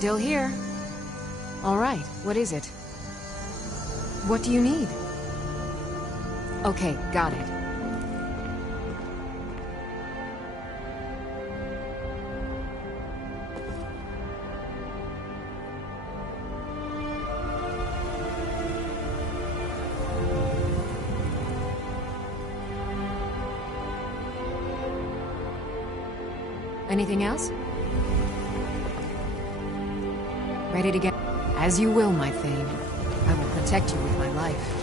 Still here. All right, what is it? What do you need? Okay, got it. Anything else? Ready to get... As you will, my Thane. I will protect you with my life.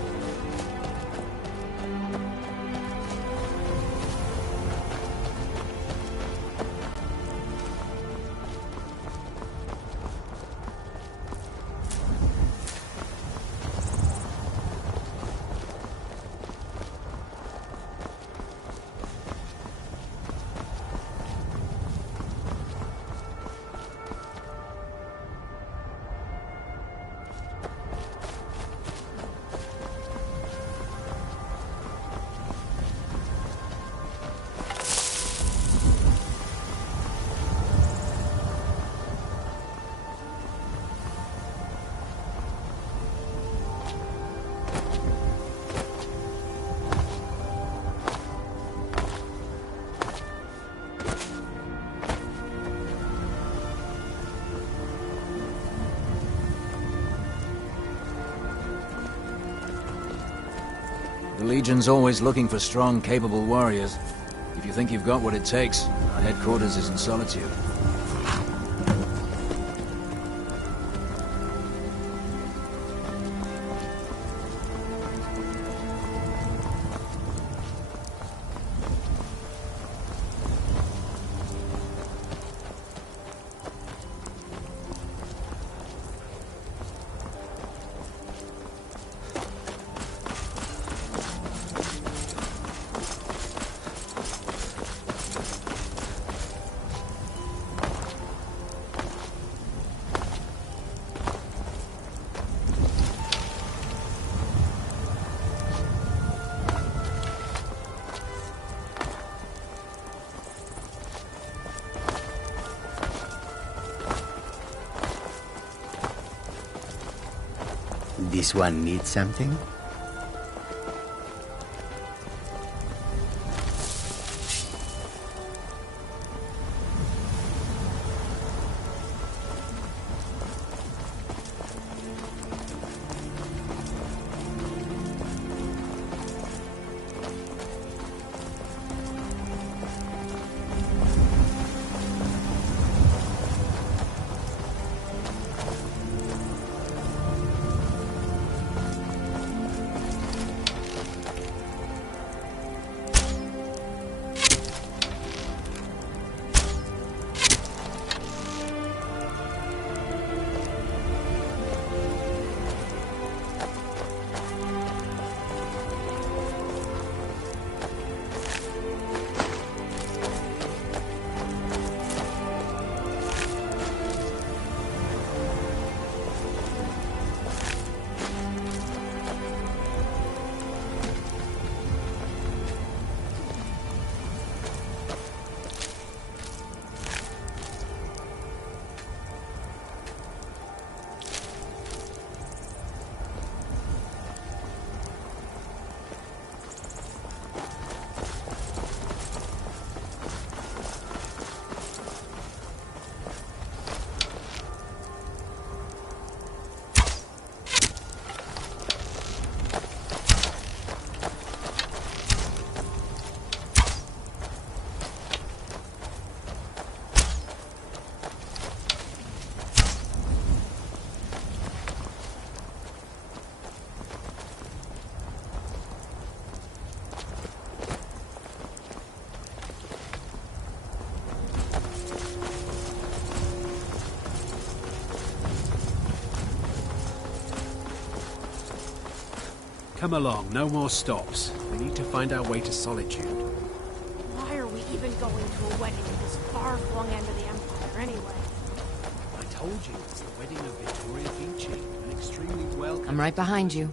The Legion's always looking for strong, capable warriors. If you think you've got what it takes, our headquarters is in Solitude. This one needs something? Come along, no more stops. We need to find our way to Solitude. Why are we even going to a wedding in this far-flung end of the Empire, anyway? I told you, it's the wedding of Victoria Vici, an extremely welcome... I'm right behind you.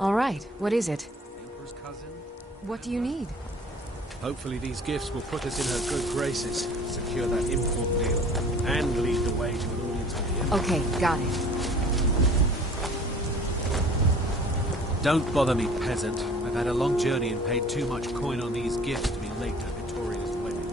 All right, what is it? Emperor's cousin. What do you need? Hopefully these gifts will put us in her good graces, secure that import deal, and lead the way to an audience connects with the Okay, got it. Don't bother me, peasant. I've had a long journey and paid too much coin on these gifts to be late to Victoria's wedding.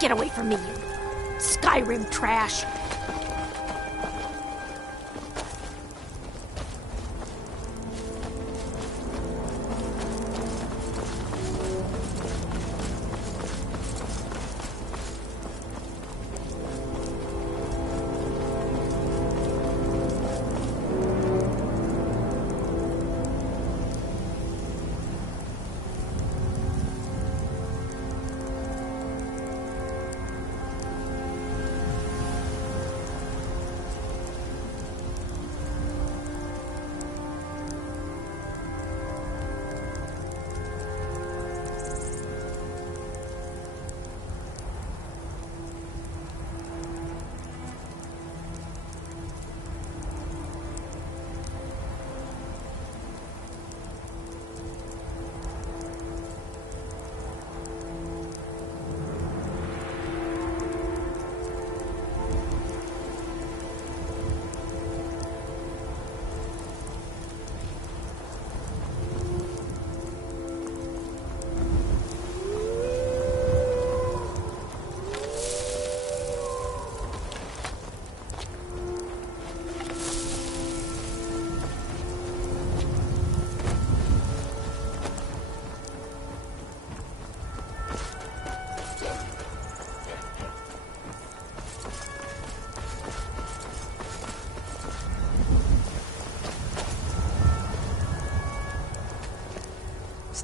Get away from me, you Skyrim trash!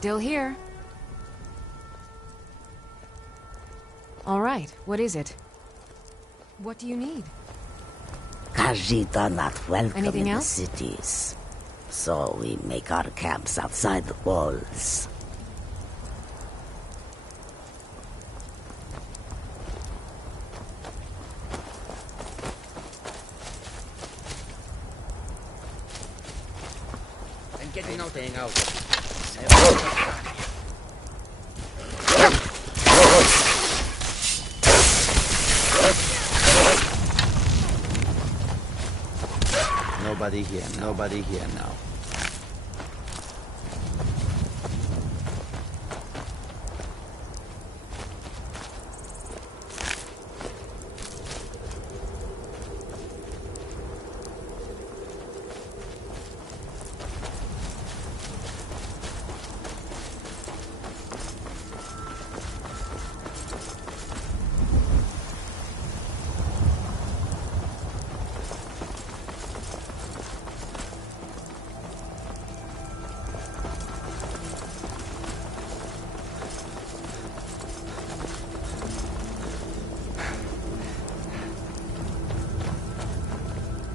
Still here. All right, what is it? What do you need? Khajiit are not welcome Anything in else? the cities, so we make our camps outside the walls. I'm getting nothing out. Nobody here now.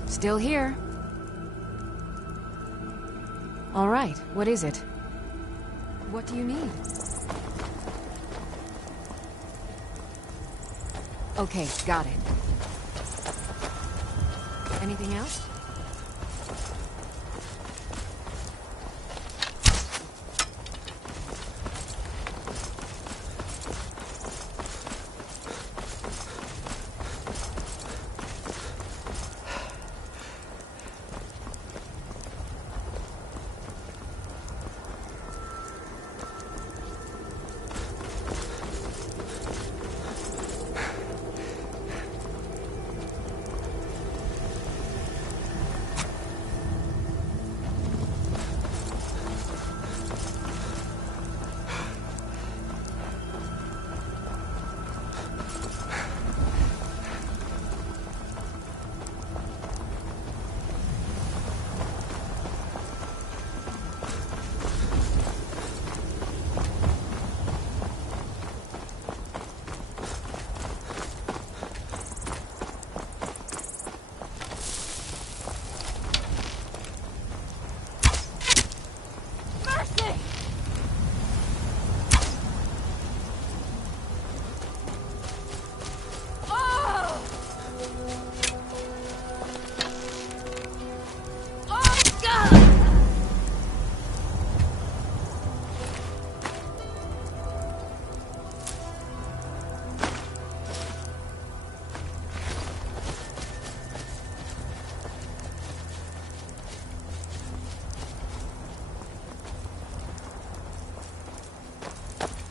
Still here. All right, what is it? What do you need? Okay, got it. Anything else?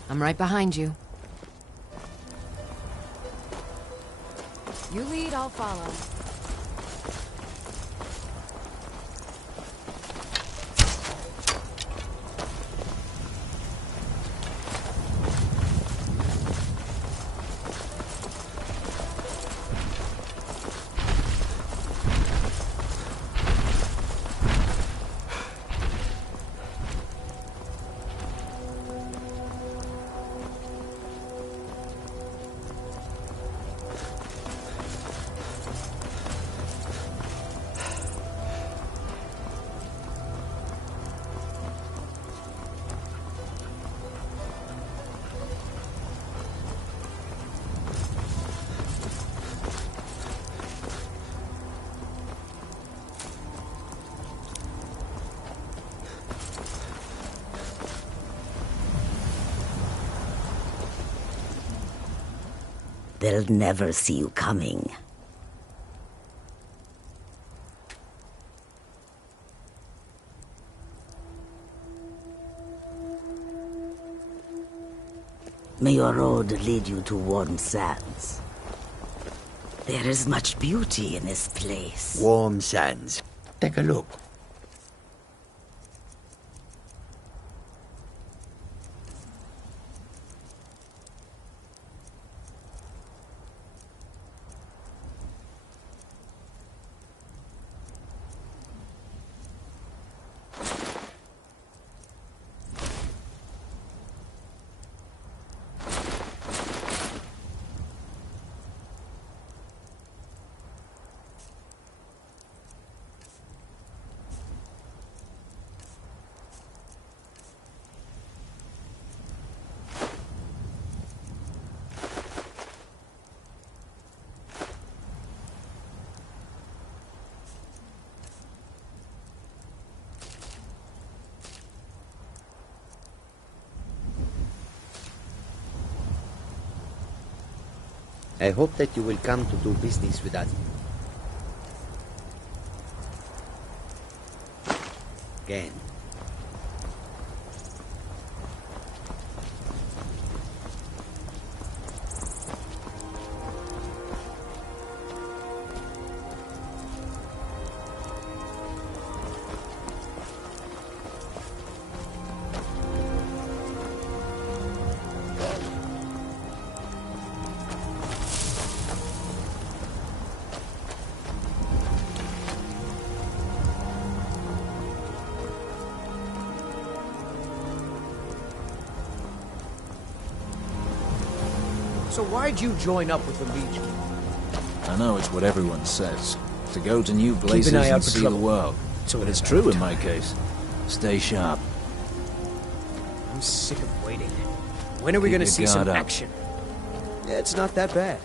I'm right behind you. You lead, I'll follow. They'll never see you coming. May your road lead you to warm sands. There is much beauty in this place. Warm sands. Take a look. I hope that you will come to do business with us. Again. So why'd you join up with the Legion? I know it's what everyone says. To go to new places Keep an eye out and for see trouble. the world. So But it's about true in time. my case. Stay sharp. I'm sick of waiting. When are we Keep gonna your see some guard up. action? Yeah, it's not that bad.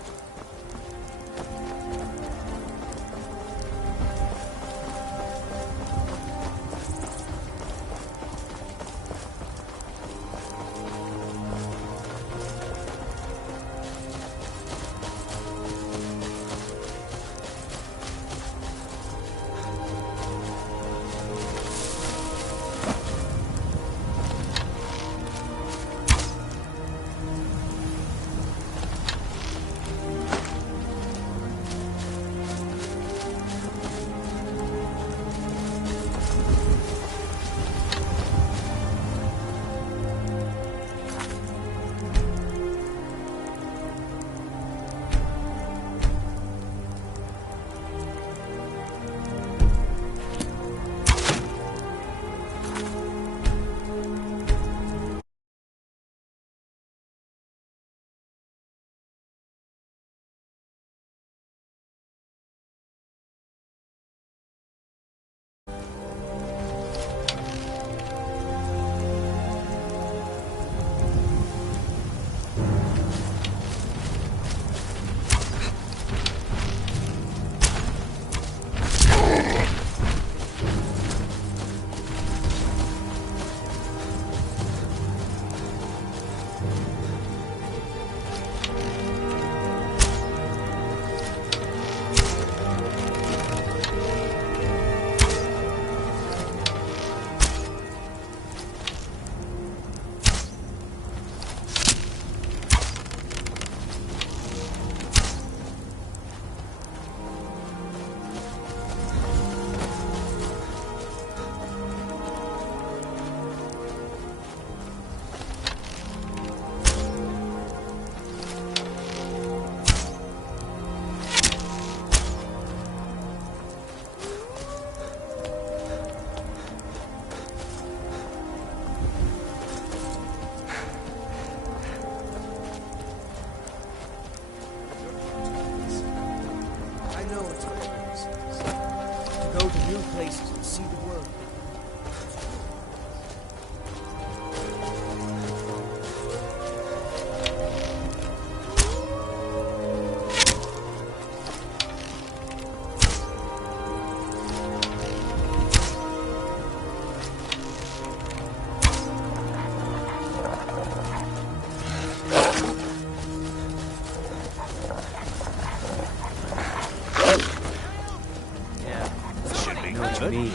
know what Skyrim is. To go to new places and see the world. Me.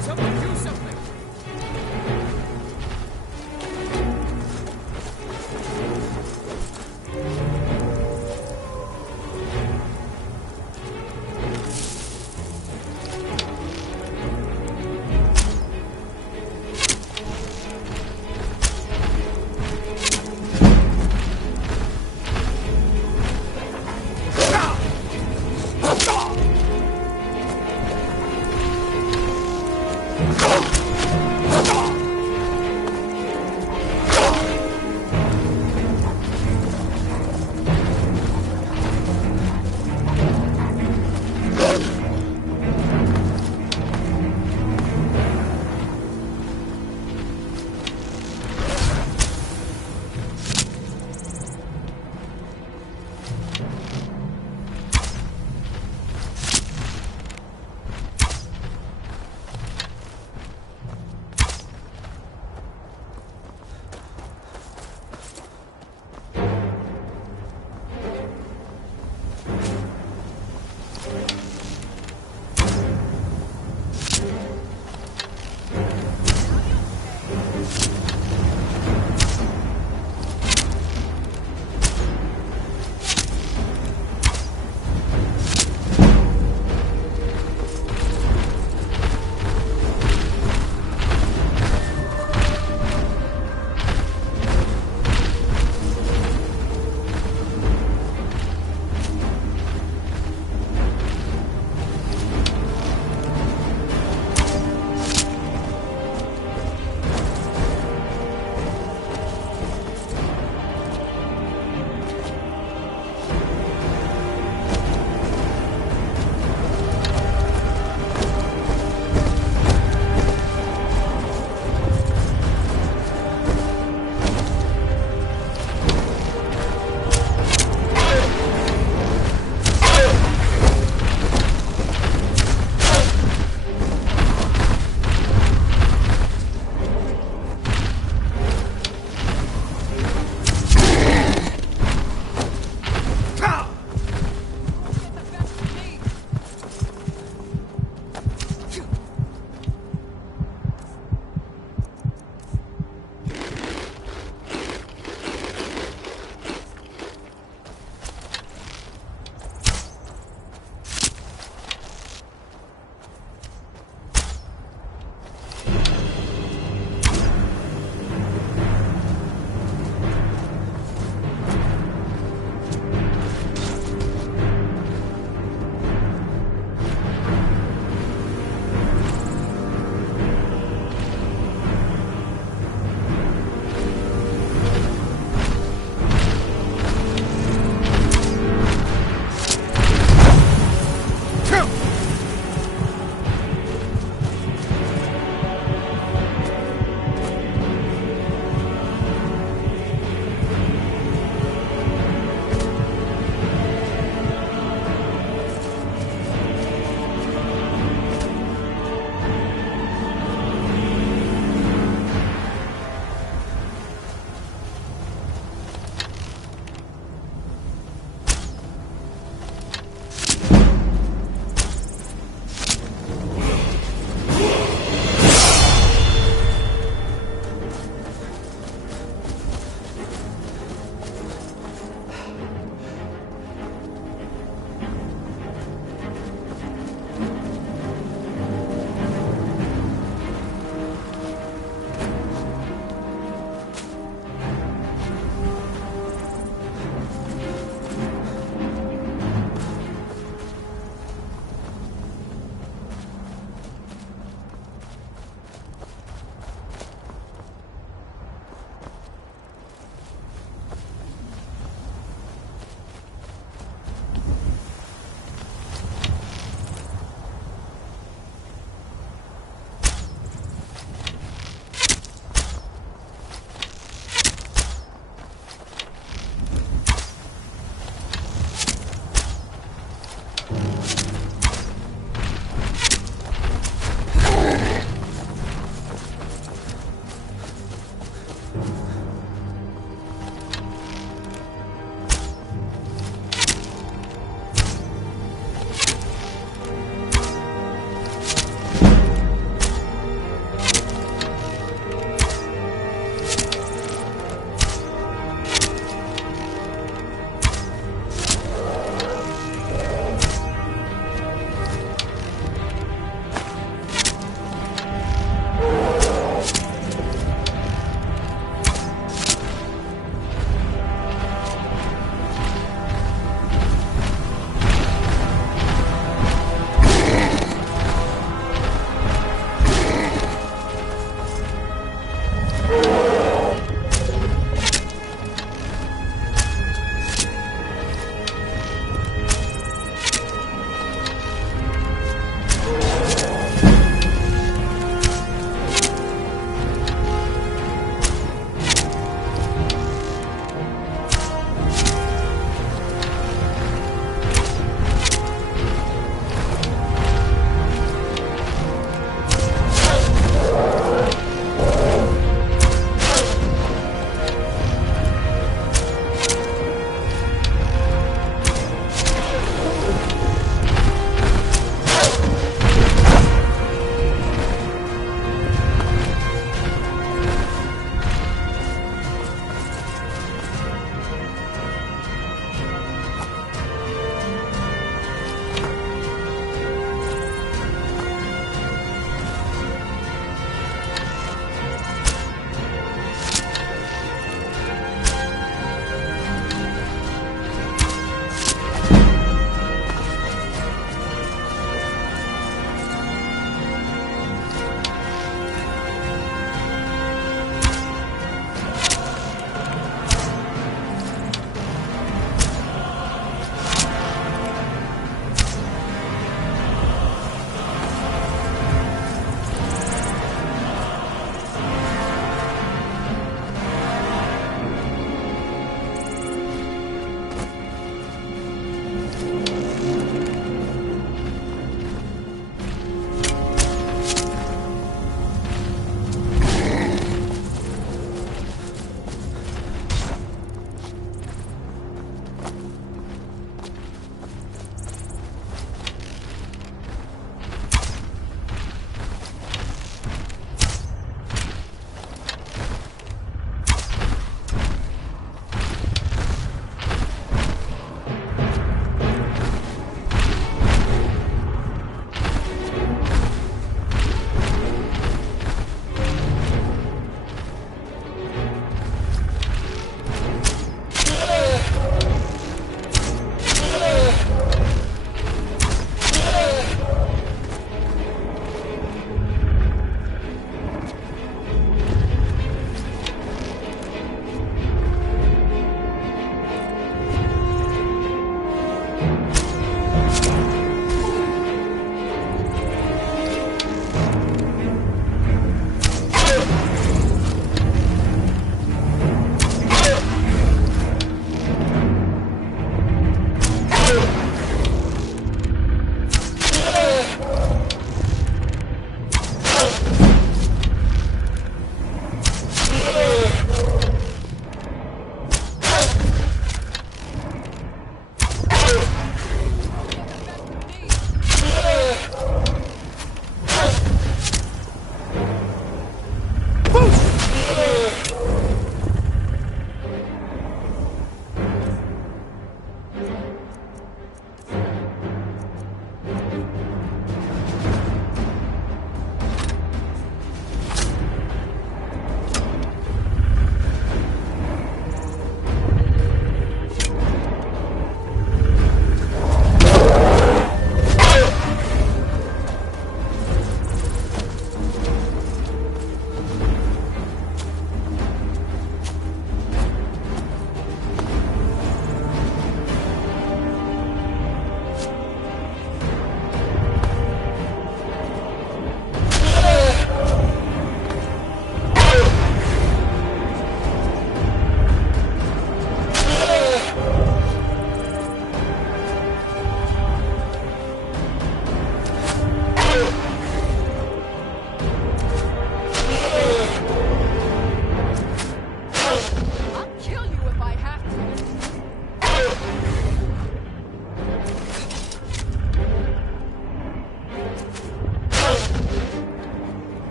Someone do something!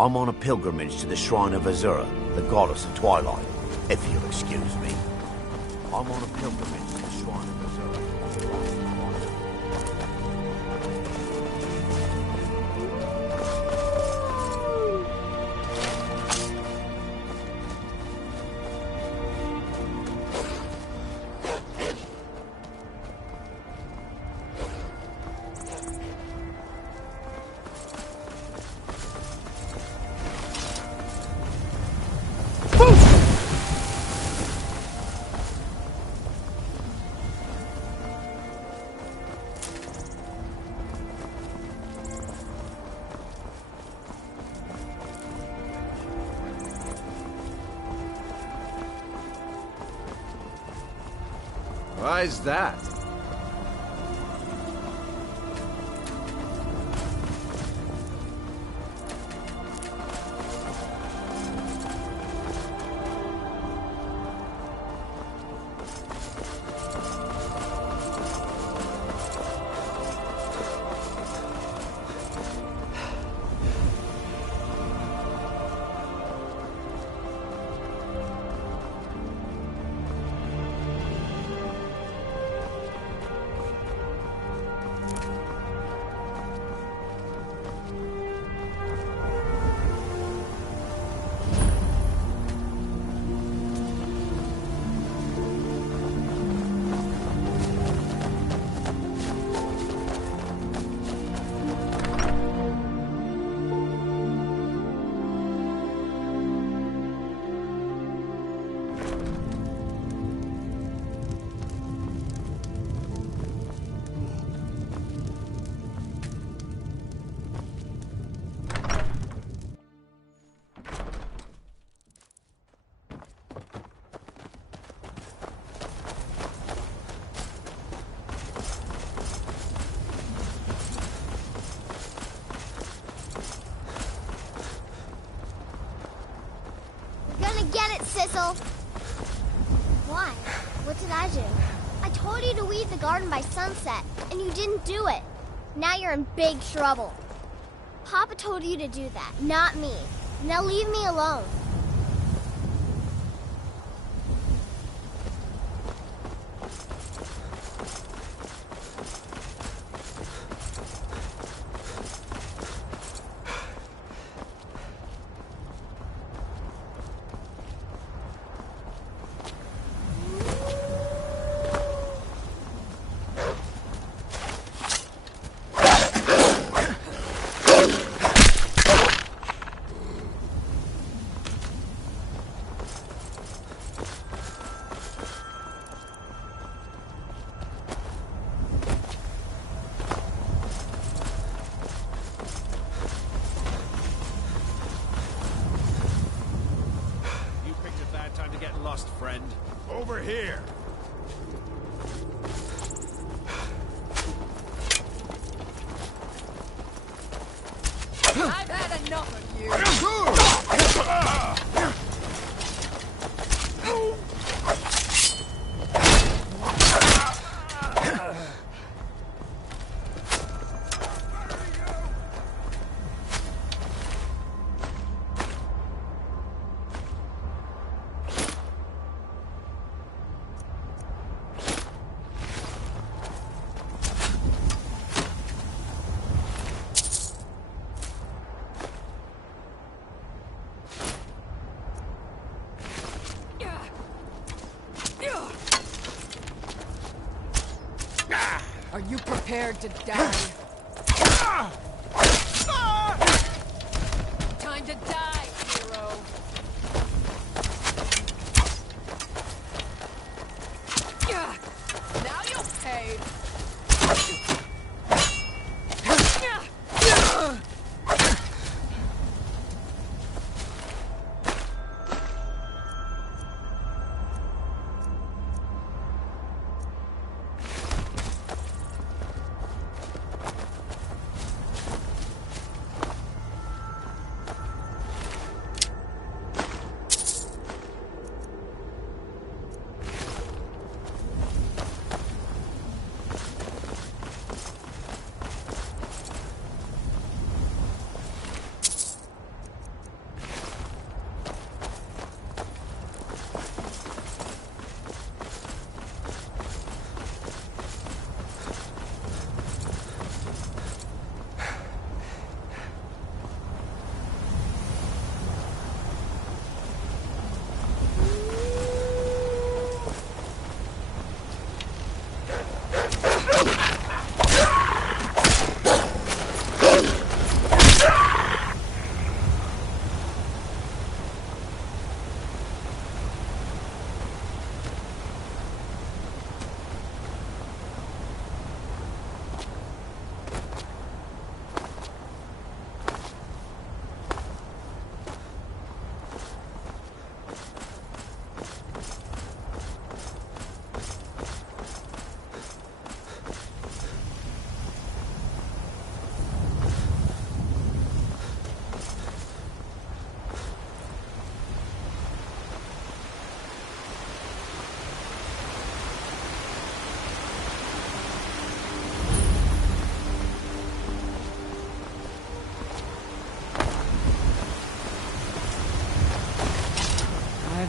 I'm on a pilgrimage to the shrine of Azura, the goddess of twilight, if you'll excuse me. I'm on a pilgrimage to the shrine of Azura. Why's that? Sissel. Why? What did I do? I told you to weed the garden by sunset, and you didn't do it. Now you're in big trouble. Papa told you to do that, not me. Now leave me alone. Over here! I've had enough of you! Are you prepared to die? Time to die, hero! Now you'll pay!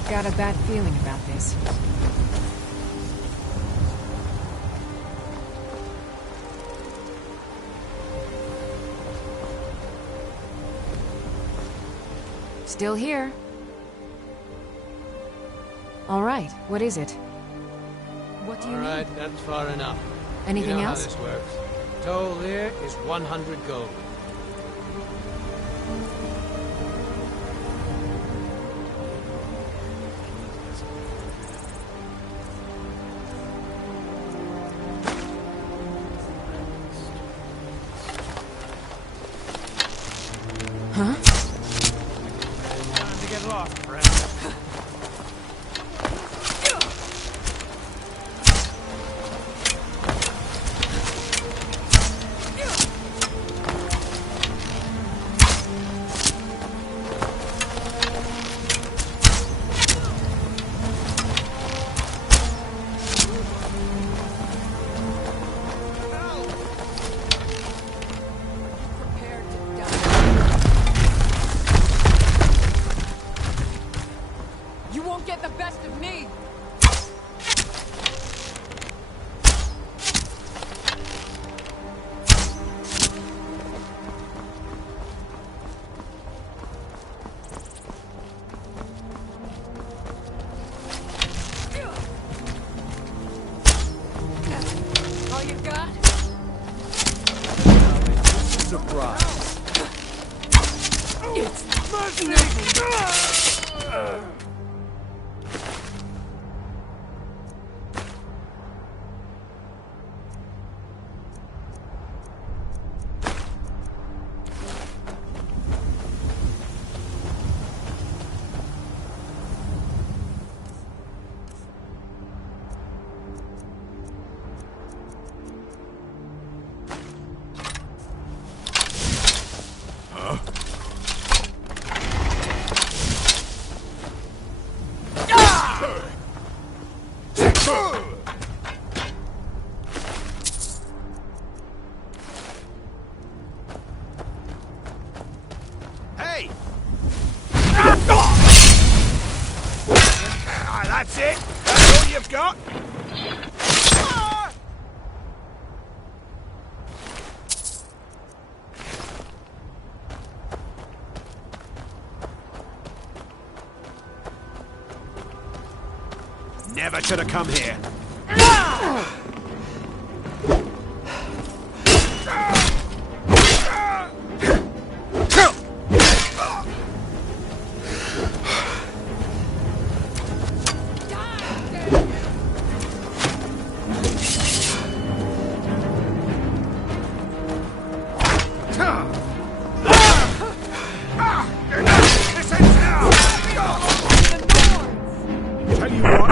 I've got a bad feeling about this. Still here. All right, what is it? What do you need? Alright, that's far enough. Anything you know else? how this works. Toll here is 100 gold. Huh? Time to get lost, friend. Prepared to die. You won't get the best of me! All you got? Surprise. It's Hey! That's it? That's all you've got? Never should have come here. Tell you what.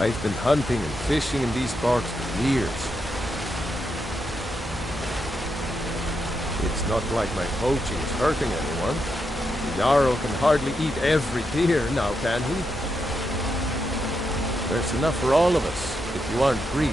I've been hunting and fishing in these parts for years. It's not like my poaching is hurting anyone. The Jarl can hardly eat every deer now, can he? There's enough for all of us, if you aren't greedy.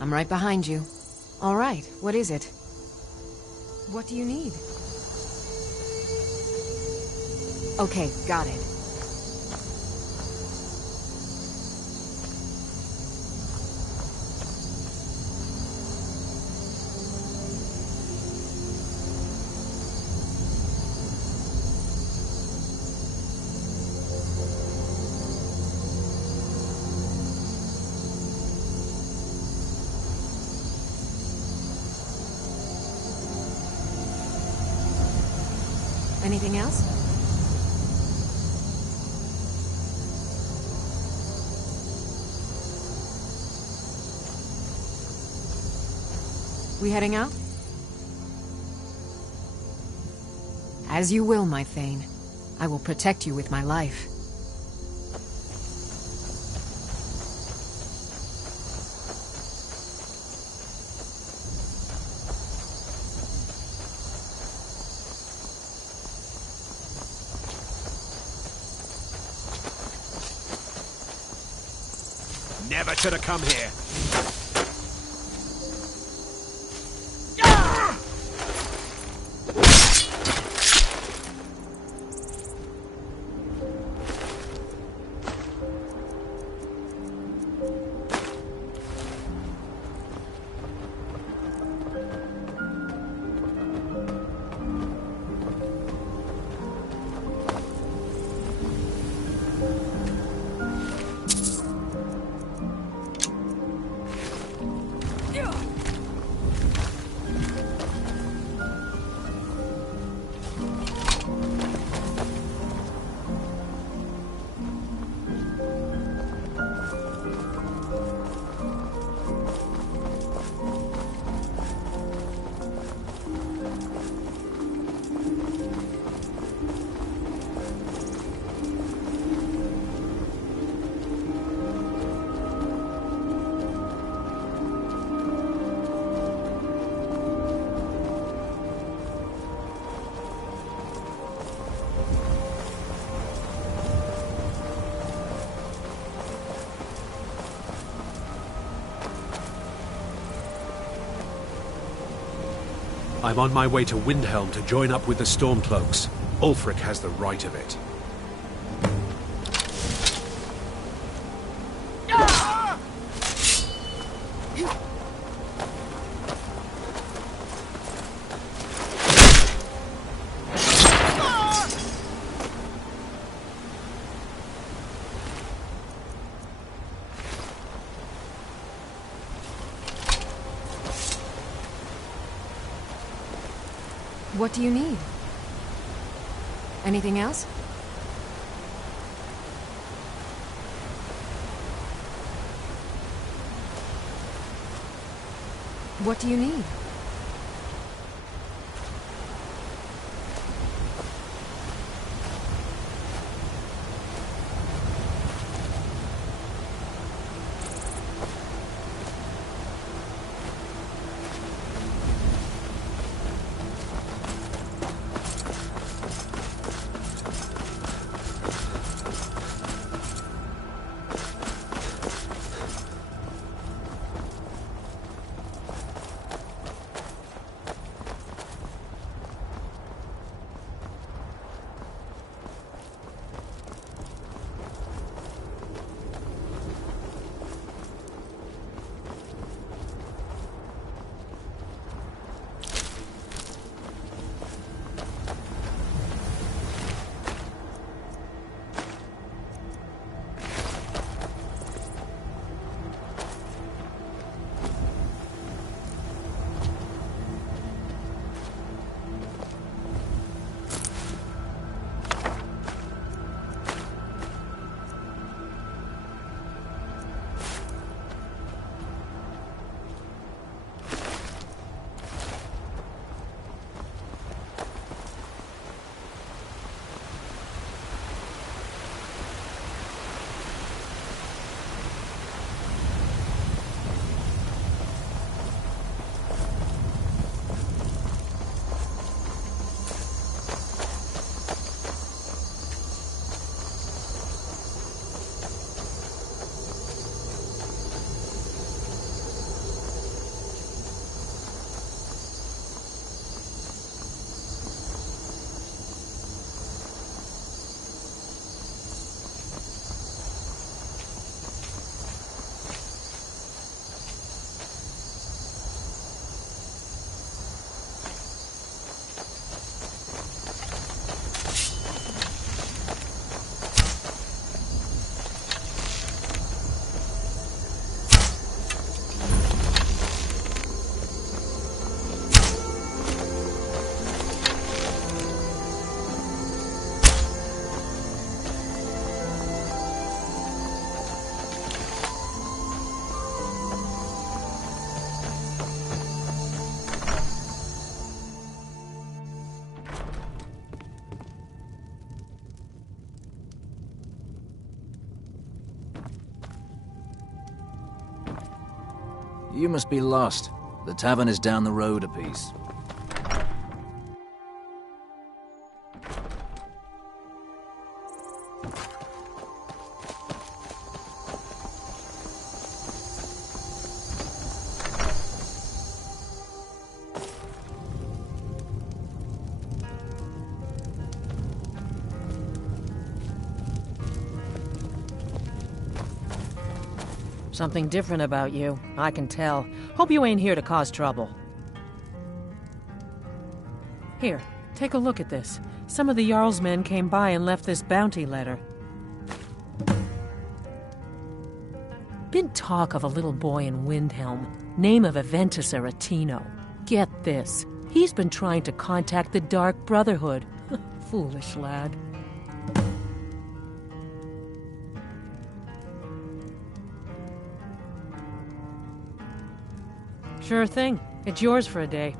I'm right behind you. All right, what is it? What do you need? Okay, got it. Anything else? We heading out? As you will, my Thane. I will protect you with my life. Never should have come here. I'm on my way to Windhelm to join up with the Stormcloaks. Ulfric has the right of it. What do you need? Anything else? What do you need? You must be lost. The tavern is down the road a piece. Something different about you, I can tell. Hope you ain't here to cause trouble. Here, take a look at this. Some of the Jarl's men came by and left this bounty letter. Been talk of a little boy in Windhelm, name of Aventus Aretino. Get this, he's been trying to contact the Dark Brotherhood. Foolish lad. Sure thing. It's yours for a day.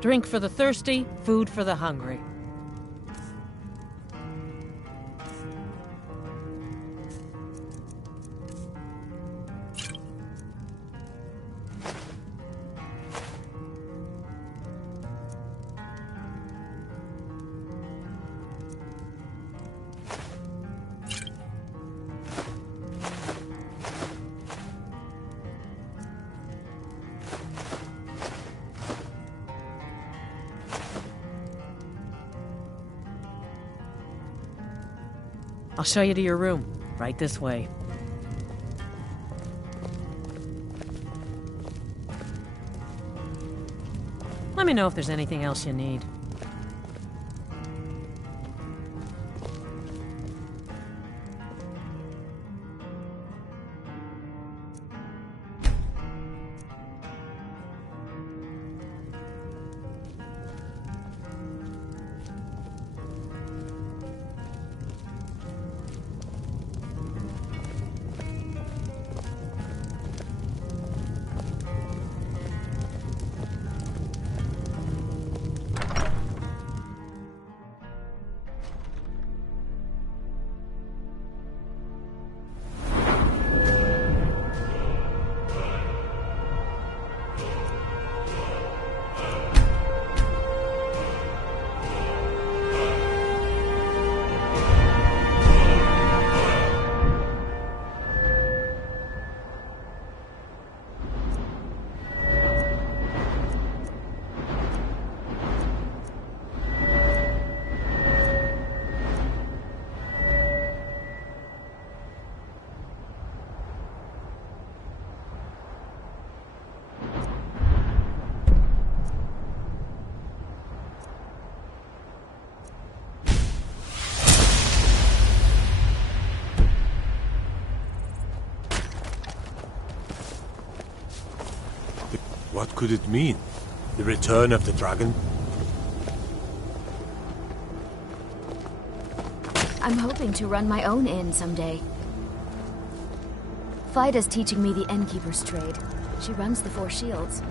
Drink for the thirsty, food for the hungry. I'll show you to your room. Right this way. Let me know if there's anything else you need. could it mean? The return of the dragon? I'm hoping to run my own inn someday. Fida's teaching me the innkeeper's trade. She runs the Four Shields.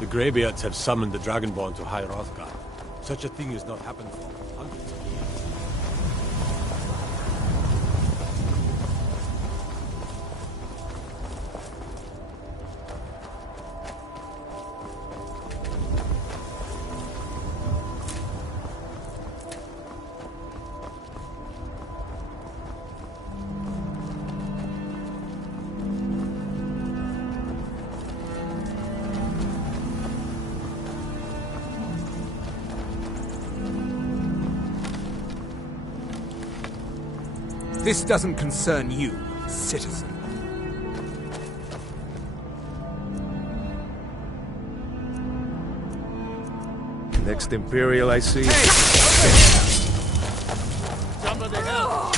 The Greybeards have summoned the Dragonborn to High Hrothgar. Such a thing has not happened for hundreds of years. This doesn't concern you, citizen. Next Imperial I see. Somebody help!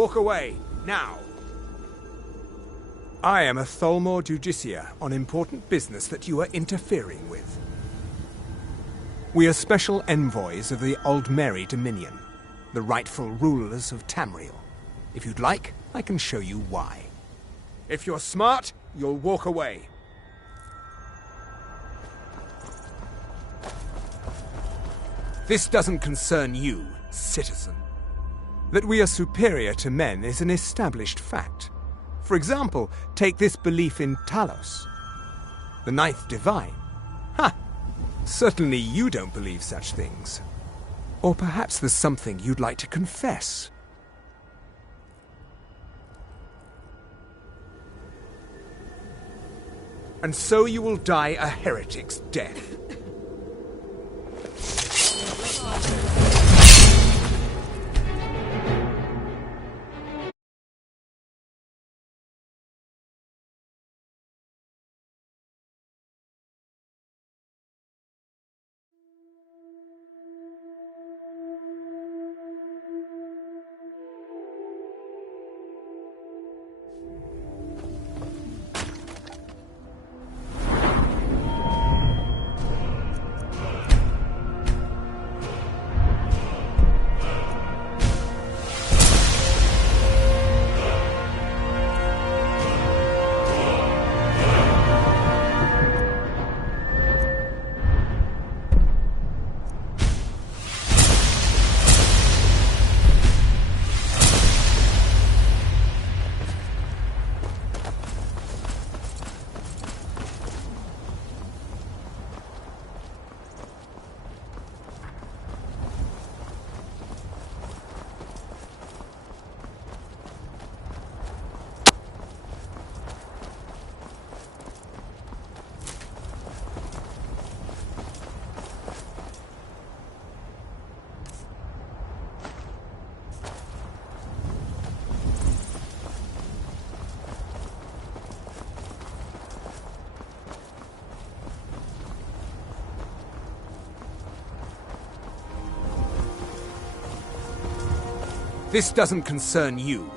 walk away, now. I am a Tholmor Judiciar on important business that you are interfering with. We are special envoys of the Aldmeri Dominion, the rightful rulers of Tamriel. If you'd like, I can show you why. If you're smart, you'll walk away. This doesn't concern you, citizen. That we are superior to men is an established fact. For example, take this belief in Talos, the ninth divine. Ha! Certainly you don't believe such things. Or perhaps there's something you'd like to confess. And so you will die a heretic's death. This doesn't concern you.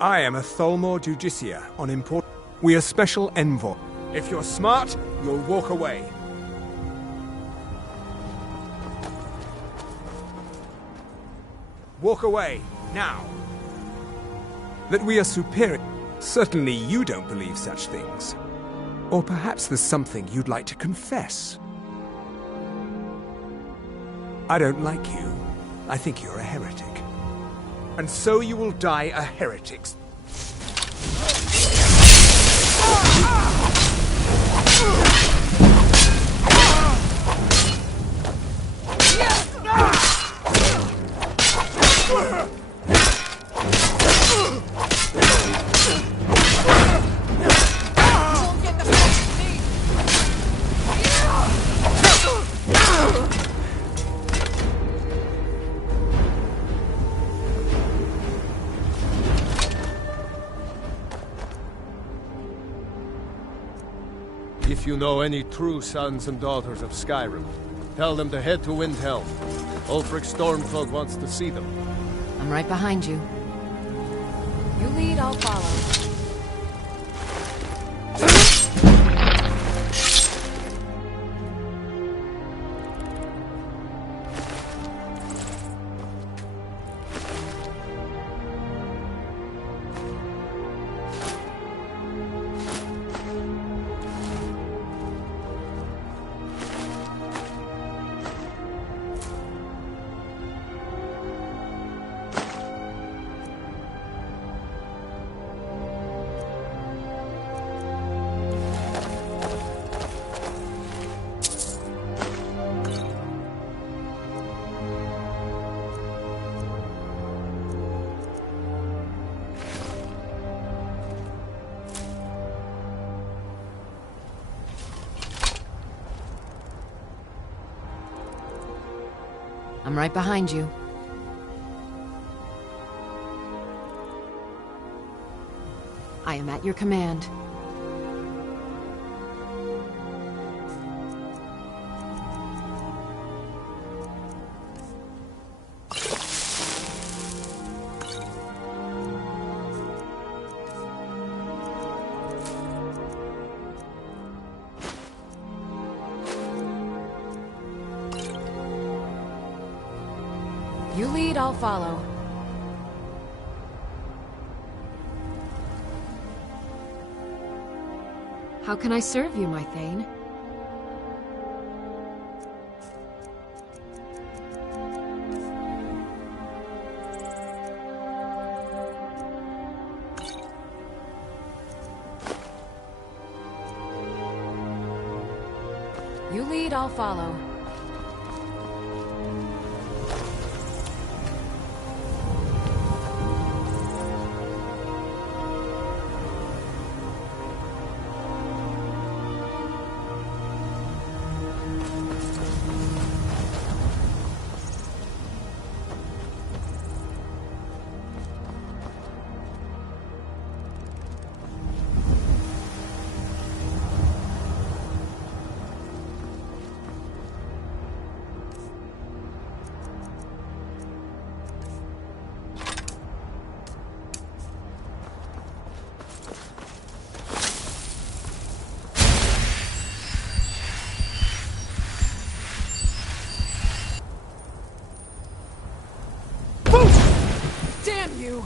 I am a Tholmor Judiciar on important... We are special envoy. If you're smart, you'll walk away. Walk away, now. That we are superior... Certainly you don't believe such things. Or perhaps there's something you'd like to confess. I don't like you. I think you're a heretic. And so you will die a heretic's. If you know any true sons and daughters of Skyrim, tell them to head to Windhelm. Ulfric Stormcloak wants to see them. I'm right behind you. You lead, I'll follow. I'm right behind you. I am at your command. You lead, I'll follow. How can I serve you, my Thane? You lead, I'll follow. Damn you!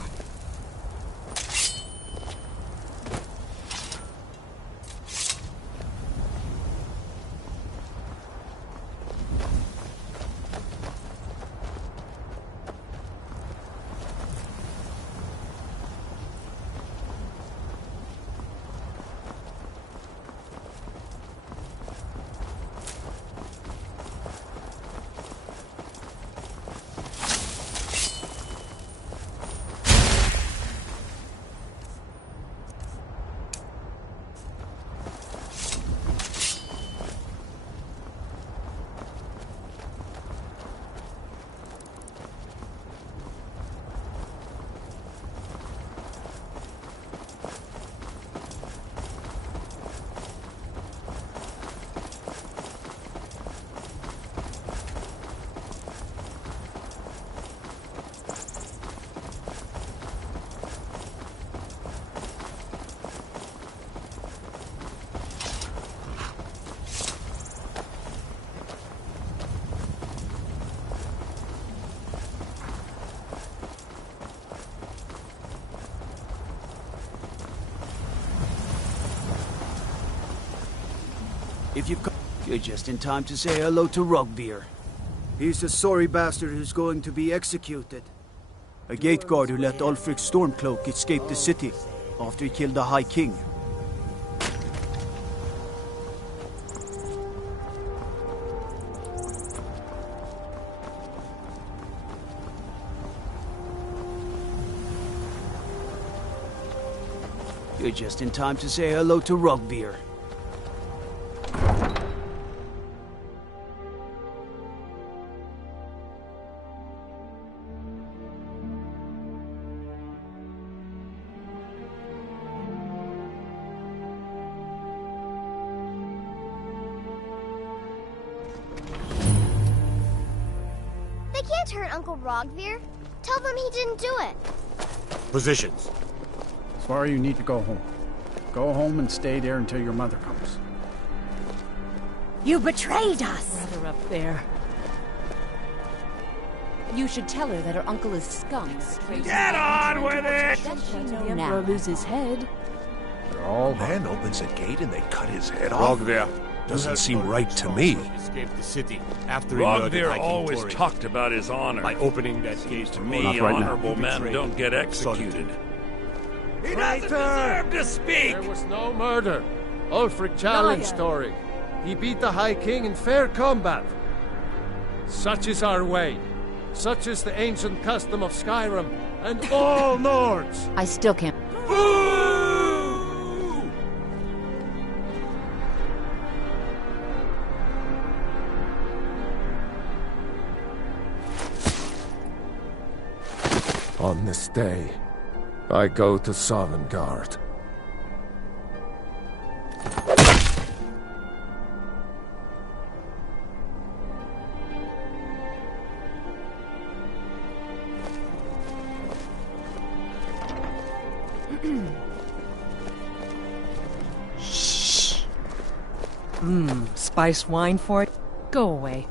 If you've come, you're just in time to say hello to Rugbeer. He's the sorry bastard who's going to be executed. A gate guard who let Ulfric Stormcloak escape the city after he killed the High King. You're just in time to say hello to Rugbeer. They can't hurt Uncle Rogveer. Tell them he didn't do it. Positions. Swear you need to go home. Go home and stay there until your mother comes. You betrayed us! Brother up there. You should tell her that her uncle is scum. Get on with it! The Emperor lose his head. They're all man opens a gate and they cut his head off. Rogveer. Doesn't seem right to me. Escaped the city after he murdered Rogveer High King always Thorin. talked about his honor. By opening that gate To to me, Not right now. honorable men don't get executed. He doesn't deserve to speak! There was no murder. Ulfric challenged Thorin. He beat the High King in fair combat. Such is our way. Such is the ancient custom of Skyrim and all Nords. I still can't. On this day, I go to Sovngarde. Shh. Spiced wine for it? Go away.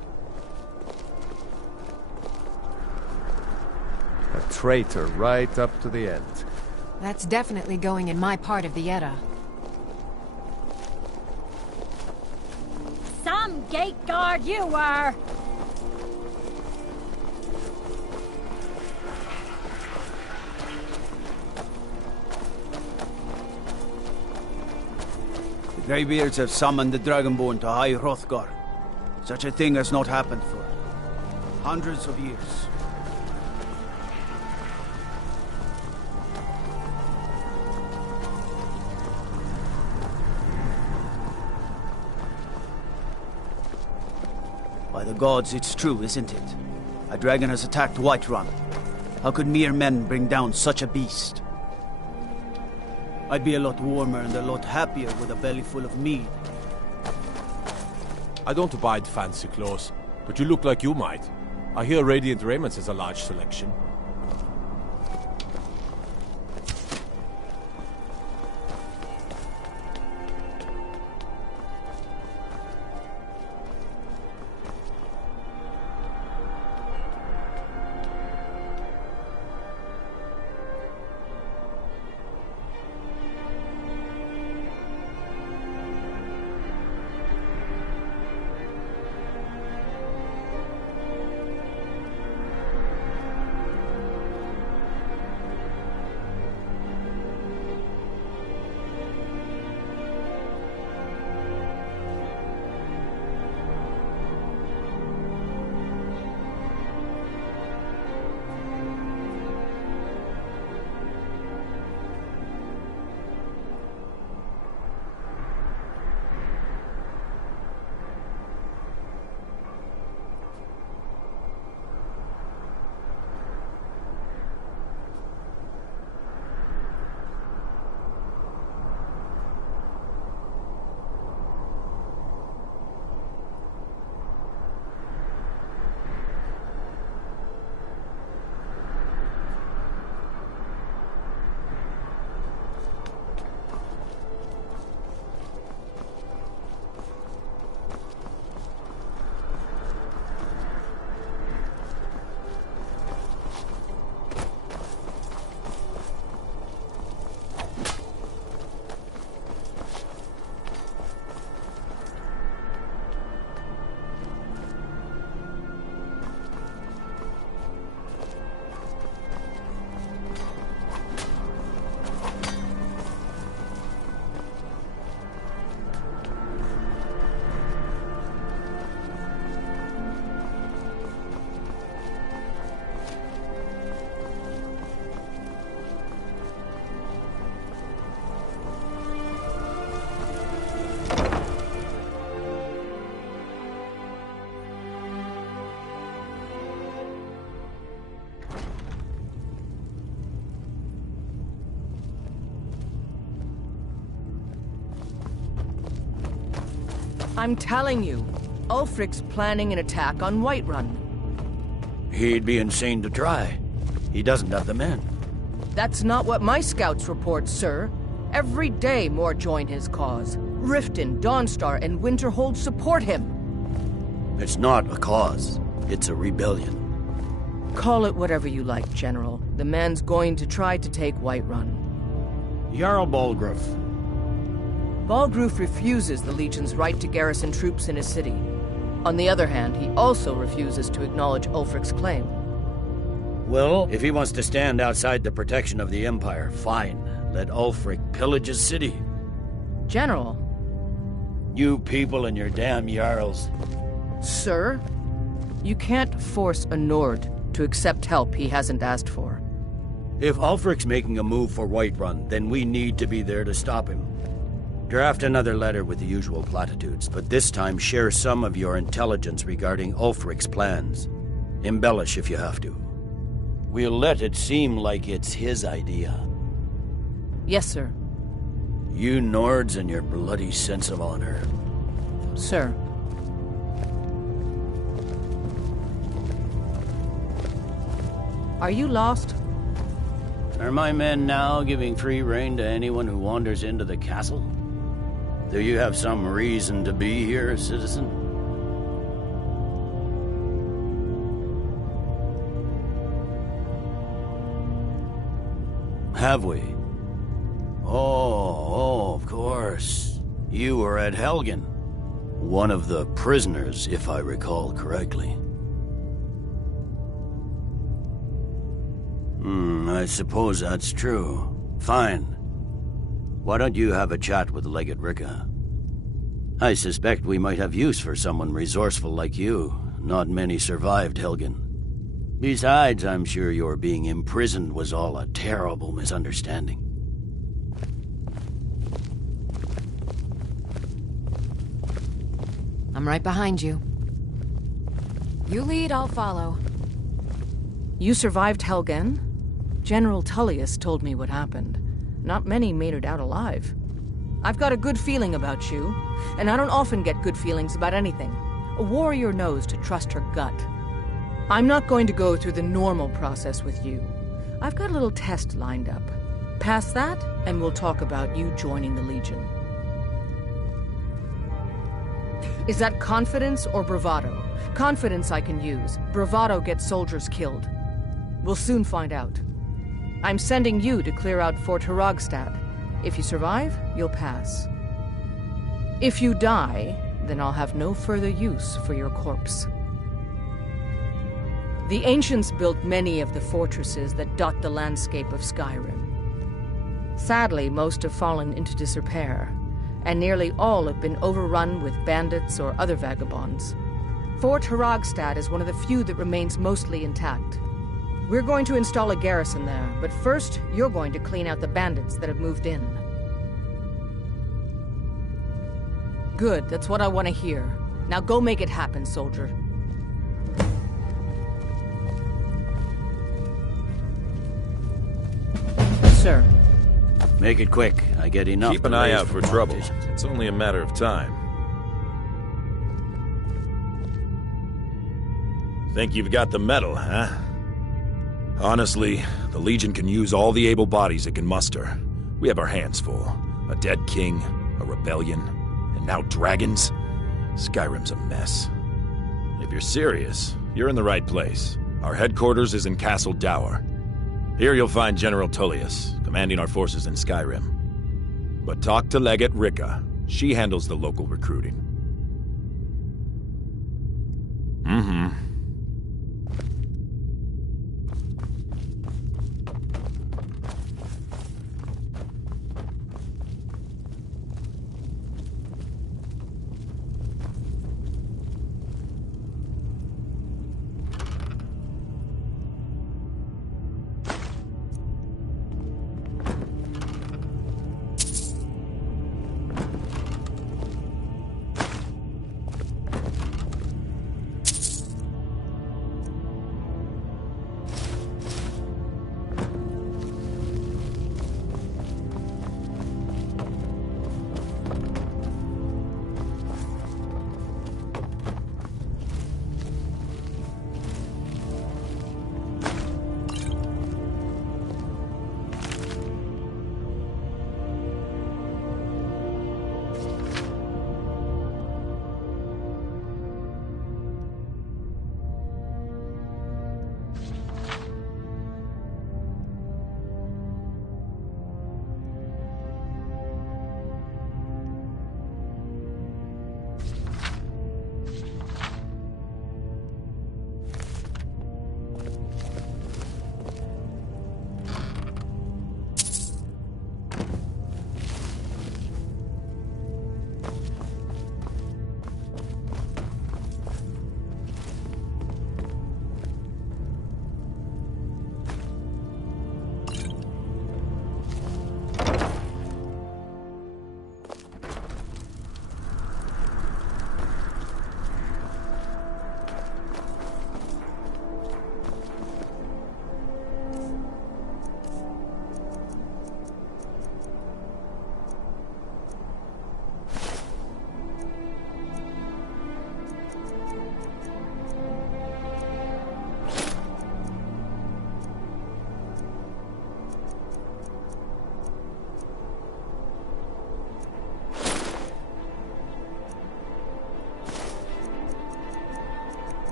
traitor right up to the end. That's definitely going in my part of the Edda. Some gate guard you were! The Greybeards have summoned the Dragonborn to High Hrothgar. Such a thing has not happened for hundreds of years. By the gods, it's true, isn't it? A dragon has attacked Whiterun. How could mere men bring down such a beast? I'd be a lot warmer and a lot happier with a belly full of mead. I don't abide fancy clothes, but you look like you might. I hear Radiant Raiments has a large selection. I'm telling you, Ulfric's planning an attack on Whiterun. He'd be insane to try. He doesn't have the men. That's not what my scouts report, sir. Every day more join his cause. Riften, Dawnstar, and Winterhold support him. It's not a cause. It's a rebellion. Call it whatever you like, General. The man's going to try to take Whiterun. Jarl Balgruuf. Balgruuf refuses the Legion's right to garrison troops in his city. On the other hand, he also refuses to acknowledge Ulfric's claim. Well, if he wants to stand outside the protection of the Empire, fine. Let Ulfric pillage his city. General. You people and your damn Jarls. Sir, you can't force a Nord to accept help he hasn't asked for. If Ulfric's making a move for Whiterun, then we need to be there to stop him. Draft another letter with the usual platitudes, but this time share some of your intelligence regarding Ulfric's plans. Embellish if you have to. We'll let it seem like it's his idea. Yes, sir. You Nords and your bloody sense of honor. Sir. Are you lost? Are my men now giving free rein to anyone who wanders into the castle? Do you have some reason to be here, citizen? Have we? Oh, of course. You were at Helgen. One of the prisoners, if I recall correctly. I suppose that's true. Fine. Why don't you have a chat with Legate Ricca? I suspect we might have use for someone resourceful like you. Not many survived Helgen. Besides, I'm sure your being imprisoned was all a terrible misunderstanding. I'm right behind you. You lead, I'll follow. You survived Helgen? General Tullius told me what happened. Not many made it out alive. I've got a good feeling about you, and I don't often get good feelings about anything. A warrior knows to trust her gut. I'm not going to go through the normal process with you. I've got a little test lined up. Pass that, and we'll talk about you joining the Legion. Is that confidence or bravado? Confidence I can use. Bravado gets soldiers killed. We'll soon find out. I'm sending you to clear out Fort Hrogstad. If you survive, you'll pass. If you die, then I'll have no further use for your corpse. The ancients built many of the fortresses that dot the landscape of Skyrim. Sadly, most have fallen into disrepair, and nearly all have been overrun with bandits or other vagabonds. Fort Hrogstad is one of the few that remains mostly intact. We're going to install a garrison there, but first, you're going to clean out the bandits that have moved in. Good, that's what I want to hear. Now go make it happen, soldier. Sir. Make it quick. I get enough. Keep an eye out for trouble. It's only a matter of time. Think you've got the medal, huh? Honestly, the Legion can use all the able bodies it can muster. We have our hands full. A dead king, a rebellion, and now dragons? Skyrim's a mess. If you're serious, you're in the right place. Our headquarters is in Castle Dower. Here you'll find General Tullius, commanding our forces in Skyrim. But talk to Legate Ricca. She handles the local recruiting.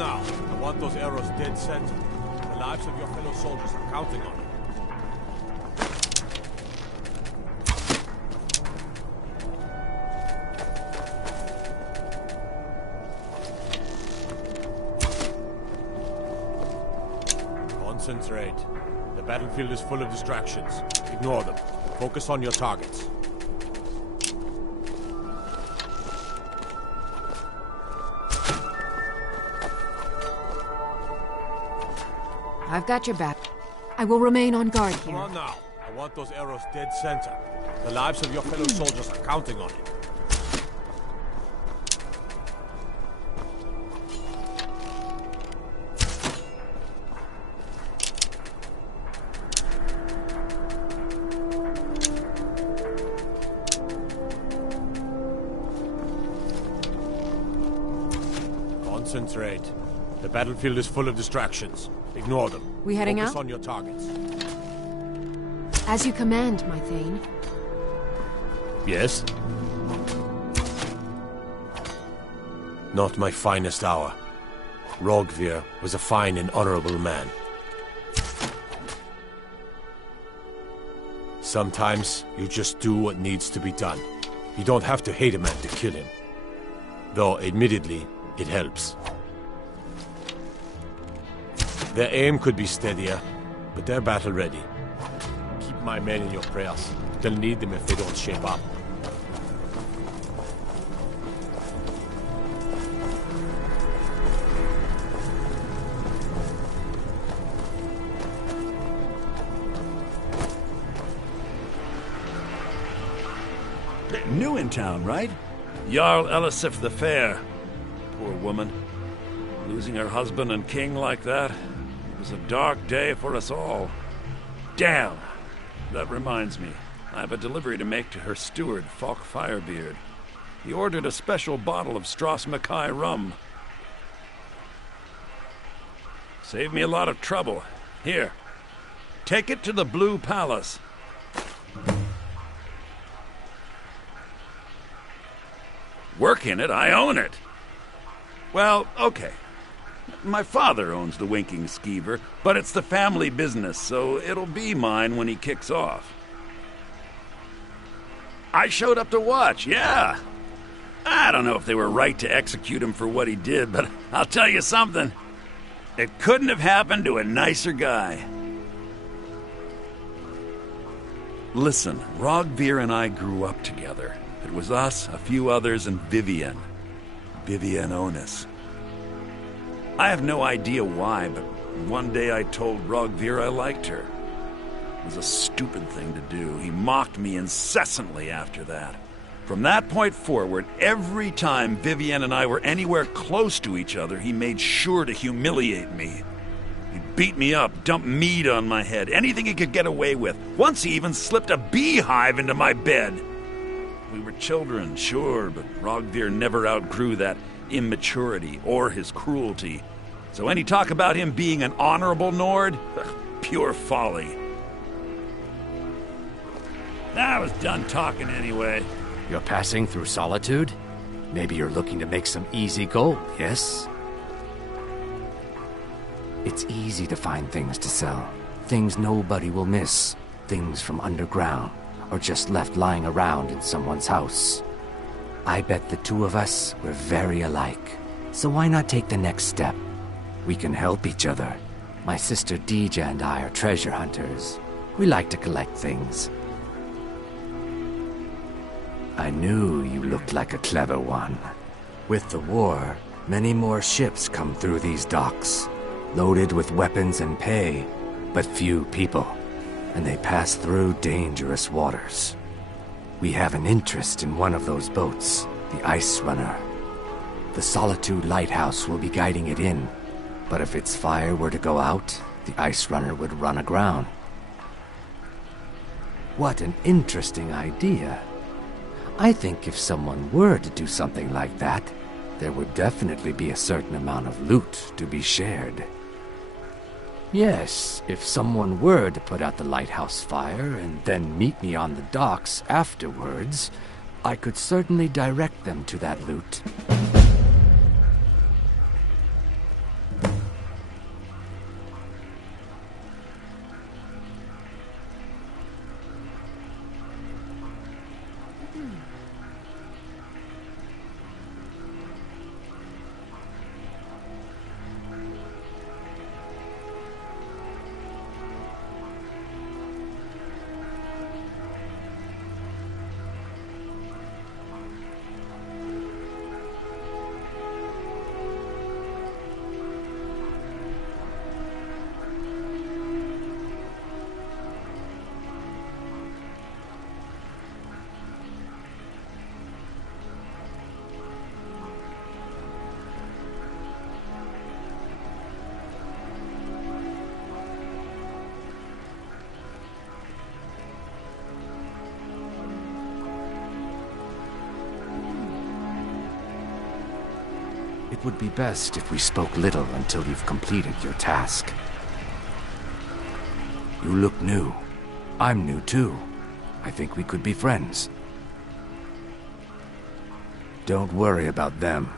on now. I want those arrows dead center. The lives of your fellow soldiers are counting on it. Concentrate. The battlefield is full of distractions. Ignore them. Focus on your targets. I've got your back. I will remain on guard here. Come on now. I want those arrows dead center. The lives of your fellow soldiers are counting on it. Concentrate. The battlefield is full of distractions. Ignore them. We heading Focus out? on your targets. As you command, my Thane. Yes? Not my finest hour. Rogvir was a fine and honorable man. Sometimes you just do what needs to be done. You don't have to hate a man to kill him. Though, admittedly, it helps. Their aim could be steadier, but they're battle ready. Keep my men in your prayers. They'll need them if they don't shape up. New in town, right? Jarl Elisif the Fair. Poor woman. Losing her husband and king like that. It was a dark day for us all. Damn! That reminds me. I have a delivery to make to her steward, Falk Firebeard. He ordered a special bottle of Strass Mackay rum. Saved me a lot of trouble. Here. Take it to the Blue Palace. Work in it, I own it. Well, okay. My father owns the Winking Skeever, but it's the family business, so it'll be mine when he kicks off. I showed up to watch, yeah. I don't know if they were right to execute him for what he did, but I'll tell you something. It couldn't have happened to a nicer guy. Listen, Rogvir and I grew up together. It was us, a few others, and Vivienne Onus. I have no idea why, but one day I told Rogvir I liked her. It was a stupid thing to do. He mocked me incessantly after that. From that point forward, every time Vivienne and I were anywhere close to each other, he made sure to humiliate me. He beat me up, dumped meat on my head, anything he could get away with. Once he even slipped a beehive into my bed. We were children, sure, but Rogvir never outgrew that immaturity or his cruelty. So any talk about him being an honorable Nord? Pure folly. I was done talking anyway. You're passing through Solitude? Maybe you're looking to make some easy gold, yes? It's easy to find things to sell. Things nobody will miss. Things from underground, or just left lying around in someone's house. I bet the two of us were very alike. So why not take the next step? We can help each other. My sister Deeja and I are treasure hunters. We like to collect things. I knew you looked like a clever one. With the war, many more ships come through these docks, loaded with weapons and pay, but few people, and they pass through dangerous waters. We have an interest in one of those boats, the Ice Runner. The Solitude Lighthouse will be guiding it in, but if its fire were to go out, the Ice Runner would run aground. What an interesting idea. I think if someone were to do something like that, there would definitely be a certain amount of loot to be shared. Yes, if someone were to put out the lighthouse fire and then meet me on the docks afterwards, I could certainly direct them to that loot. would be best if we spoke little until you've completed your task. You look new. I'm new too. I think we could be friends. Don't worry about them.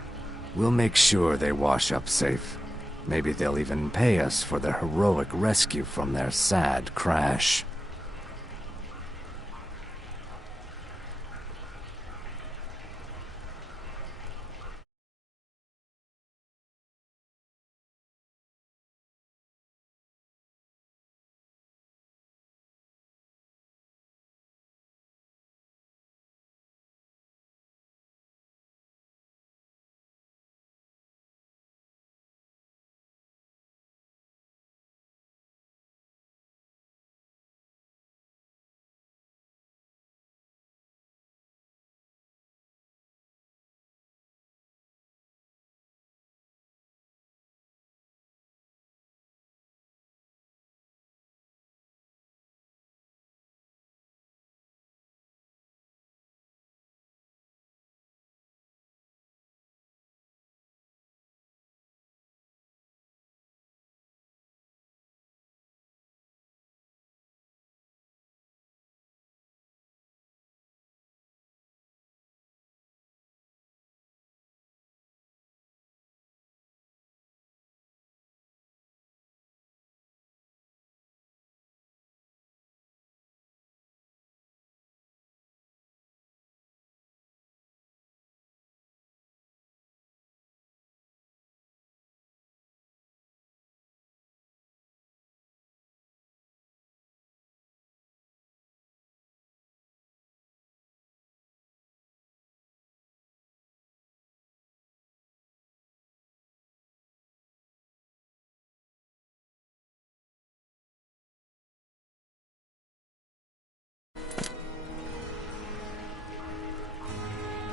We'll make sure they wash up safe. Maybe they'll even pay us for their heroic rescue from their sad crash.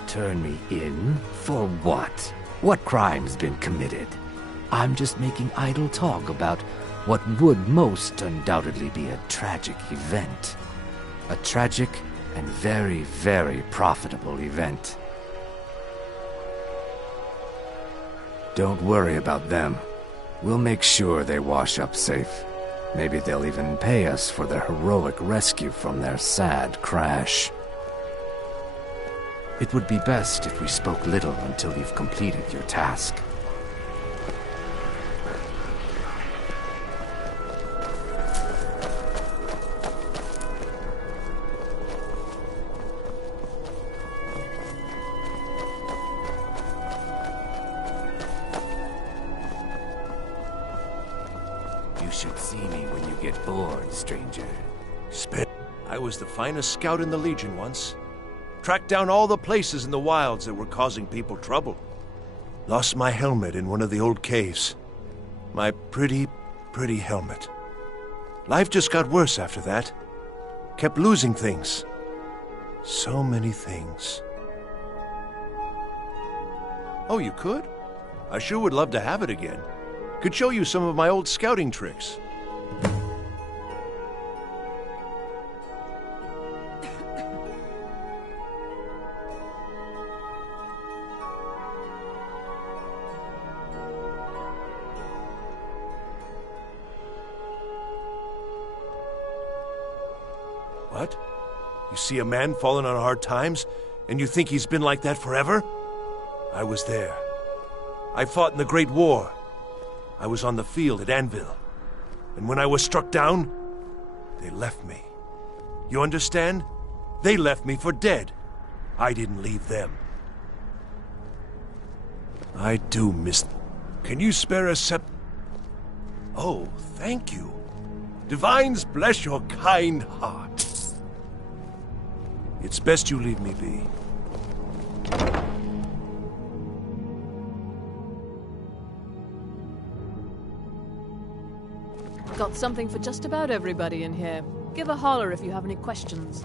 Turn me in? For what? What crime's been committed? I'm just making idle talk about what would most undoubtedly be a tragic event. A tragic and very, very profitable event. Don't worry about them. We'll make sure they wash up safe. Maybe they'll even pay us for their heroic rescue from their sad crash. It would be best if we spoke little until you've completed your task. You should see me when you get bored, stranger. I was the finest scout in the Legion once. Tracked down all the places in the wilds that were causing people trouble. Lost my helmet in one of the old caves. My pretty, pretty helmet. Life just got worse after that. Kept losing things. So many things. Oh, you could? I sure would love to have it again. Could show you some of my old scouting tricks. What? You see a man falling on hard times, and you think he's been like that forever? I was there. I fought in the Great War. I was on the field at Anvil. And when I was struck down, they left me. You understand? They left me for dead. I didn't leave them. I do miss... Can you spare a sep... Oh, thank you. Divines bless your kind heart. It's best you leave me be. Got something for just about everybody in here. Give a holler if you have any questions.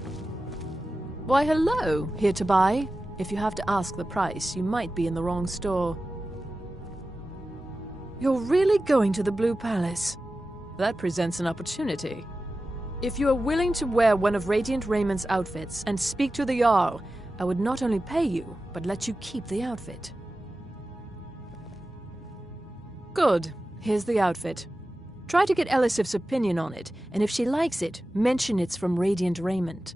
Why, hello. Here to buy? If you have to ask the price, you might be in the wrong store. You're really going to the Blue Palace? That presents an opportunity. If you are willing to wear one of Radiant Raymond's outfits and speak to the Jarl, I would not only pay you, but let you keep the outfit. Good. Here's the outfit. Try to get Elisif's opinion on it, and if she likes it, mention it's from Radiant Raiment.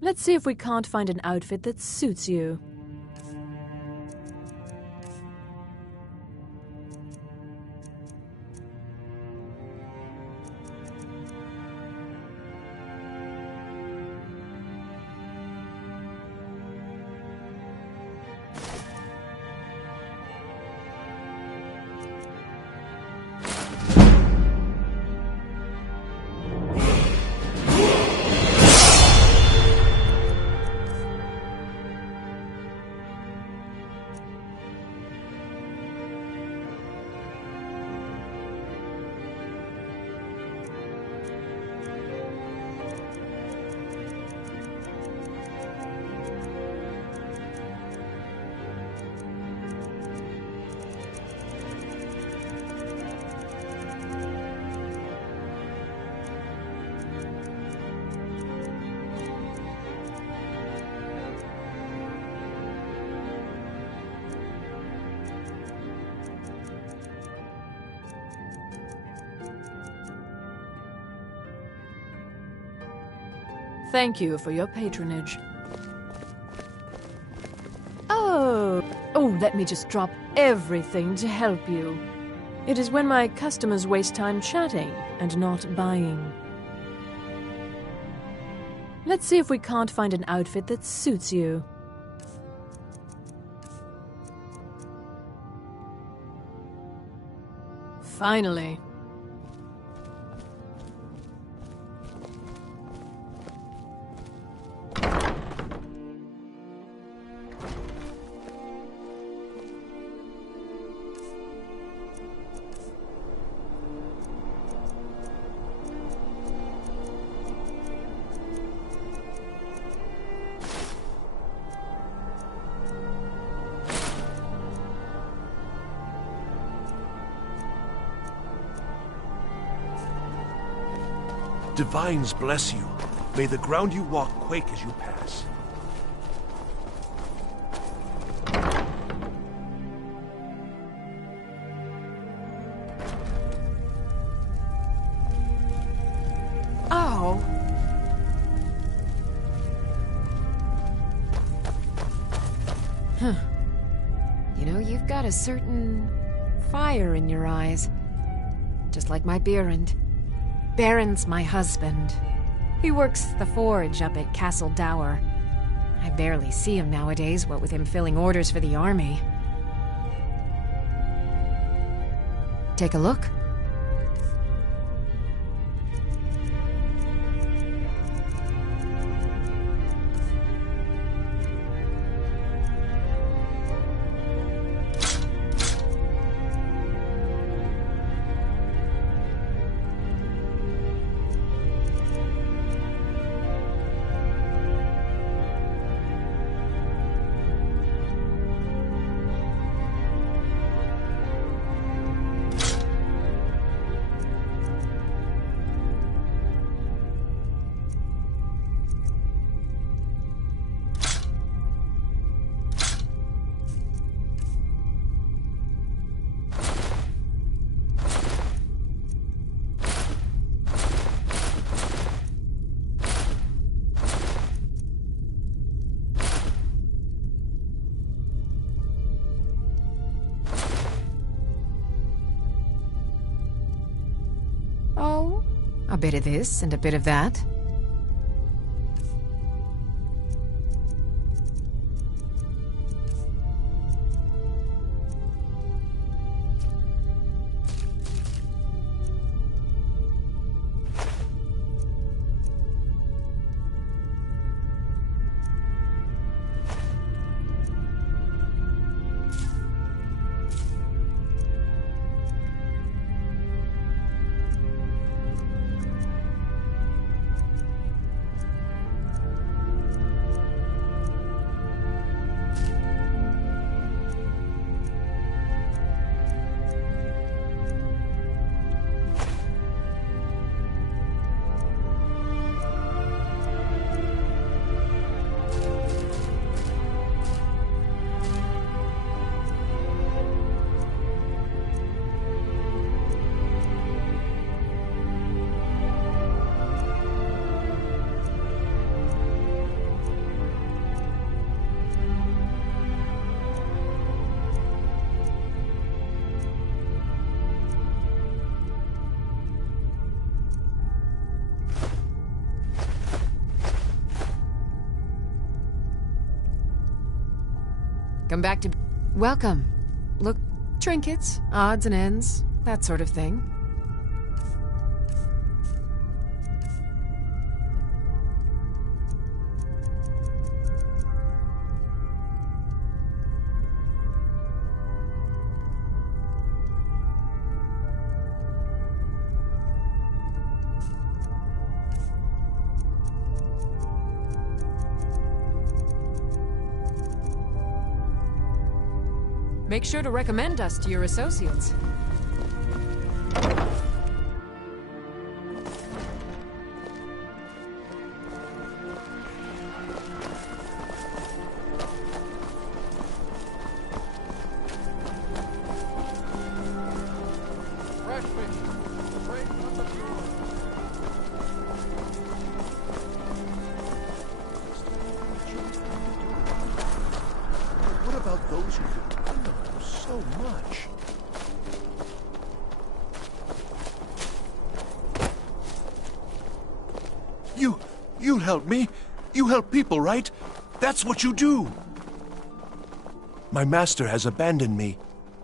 Let's see if we can't find an outfit that suits you. Thank you for your patronage. Oh, let me just drop everything to help you. It is when my customers waste time chatting and not buying. Let's see if we can't find an outfit that suits you. Finally. Divines bless you. May the ground you walk quake as you pass. Oh. Huh. You know, you've got a certain fire in your eyes. Just like my Behrend. Baron's my husband. He works the forge up at Castle Dower. I barely see him nowadays, what with him filling orders for the army. Take a look. Oh, a bit of this and a bit of that. Come back to... Welcome. Look, trinkets, odds and ends, that sort of thing. Make sure to recommend us to your associates. What about those who depend on him so much? You help me. You help people, right? That's what you do. My master has abandoned me,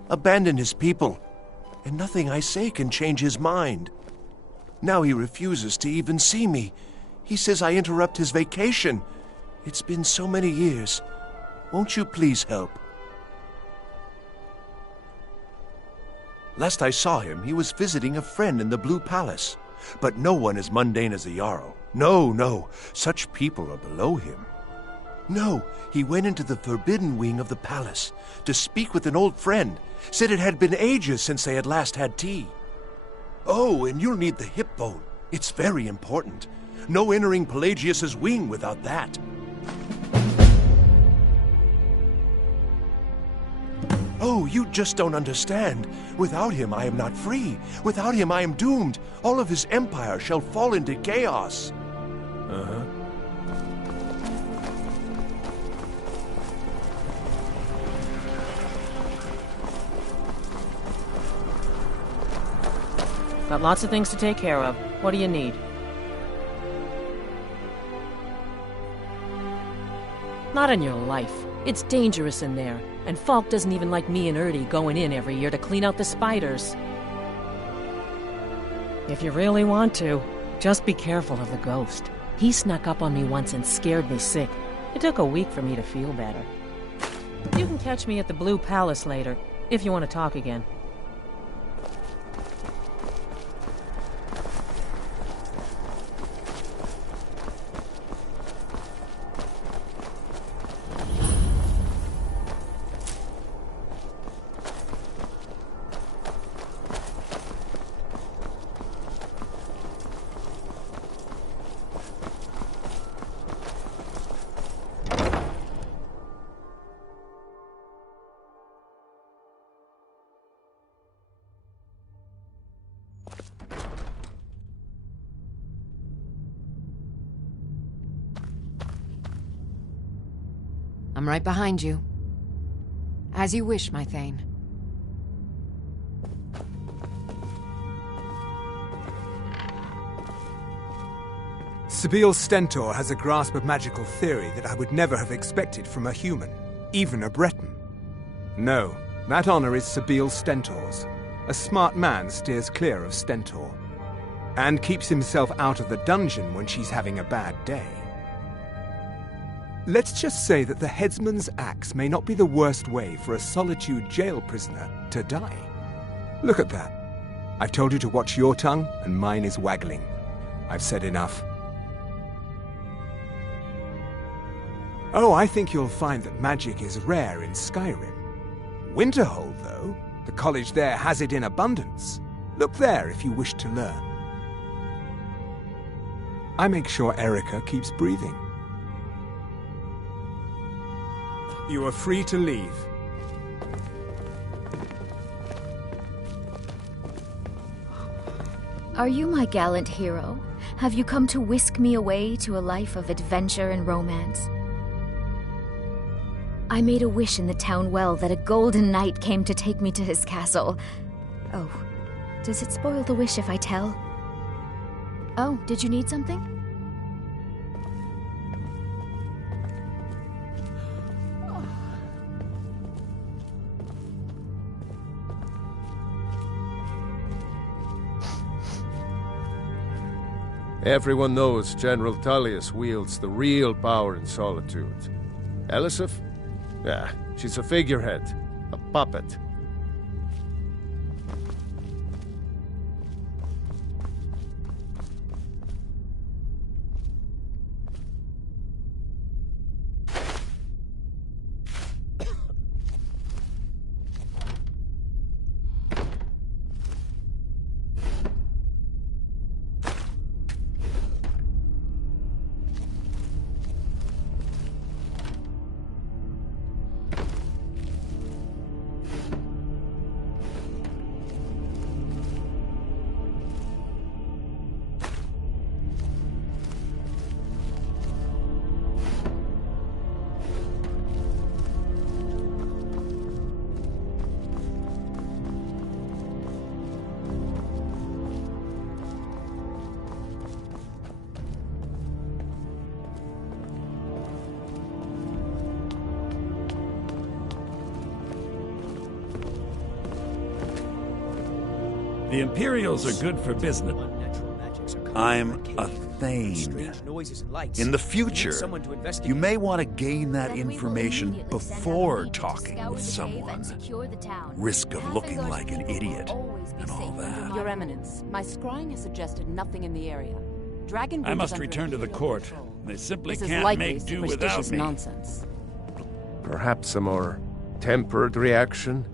abandoned his people, and nothing I say can change his mind. Now he refuses to even see me. He says I interrupt his vacation. It's been so many years. Won't you please help? Last I saw him, he was visiting a friend in the Blue Palace. But no one as mundane as a Jarl. No, such people are below him. No, he went into the forbidden wing of the palace to speak with an old friend. Said it had been ages since they had last had tea. Oh, and you'll need the hip bone. It's very important. No entering Pelagius's wing without that. Oh, you just don't understand. Without him, I am not free. Without him, I am doomed. All of his empire shall fall into chaos. Uh-huh. Got lots of things to take care of. What do you need? Not in your life. It's dangerous in there. And Falk doesn't even like me and Erdy going in every year to clean out the spiders. If you really want to, just be careful of the ghost. He snuck up on me once and scared me sick. It took a week for me to feel better. You can catch me at the Blue Palace later, if you want to talk again. I'm right behind you. As you wish, my Thane. Sabeel Stentor has a grasp of magical theory that I would never have expected from a human, even a Breton. No, that honor is Sabeel Stentor's. A smart man steers clear of Stentor, and keeps himself out of the dungeon when she's having a bad day. Let's just say that the headsman's axe may not be the worst way for a Solitude jail prisoner to die. Look at that. I've told you to watch your tongue, and mine is waggling. I've said enough. Oh, I think you'll find that magic is rare in Skyrim. Winterhold, though, the college there has it in abundance. Look there if you wish to learn. I make sure Erica keeps breathing. You are free to leave. Are you my gallant hero? Have you come to whisk me away to a life of adventure and romance? I made a wish in the town well that a golden knight came to take me to his castle. Oh, does it spoil the wish if I tell? Oh, did you need something? Everyone knows General Tullius wields the real power in Solitude. Elisif? Yeah, she's a figurehead, a puppet. The Imperials are good for business. I'm a Thane. In the future, you may want to gain that information before talking with someone. Risk of looking like an idiot and all that. Your Eminence, my scrying has suggested nothing in the area. Dragon I must return to the court. They simply This is can't likely make do without superstitious me. nonsense. Perhaps a more tempered reaction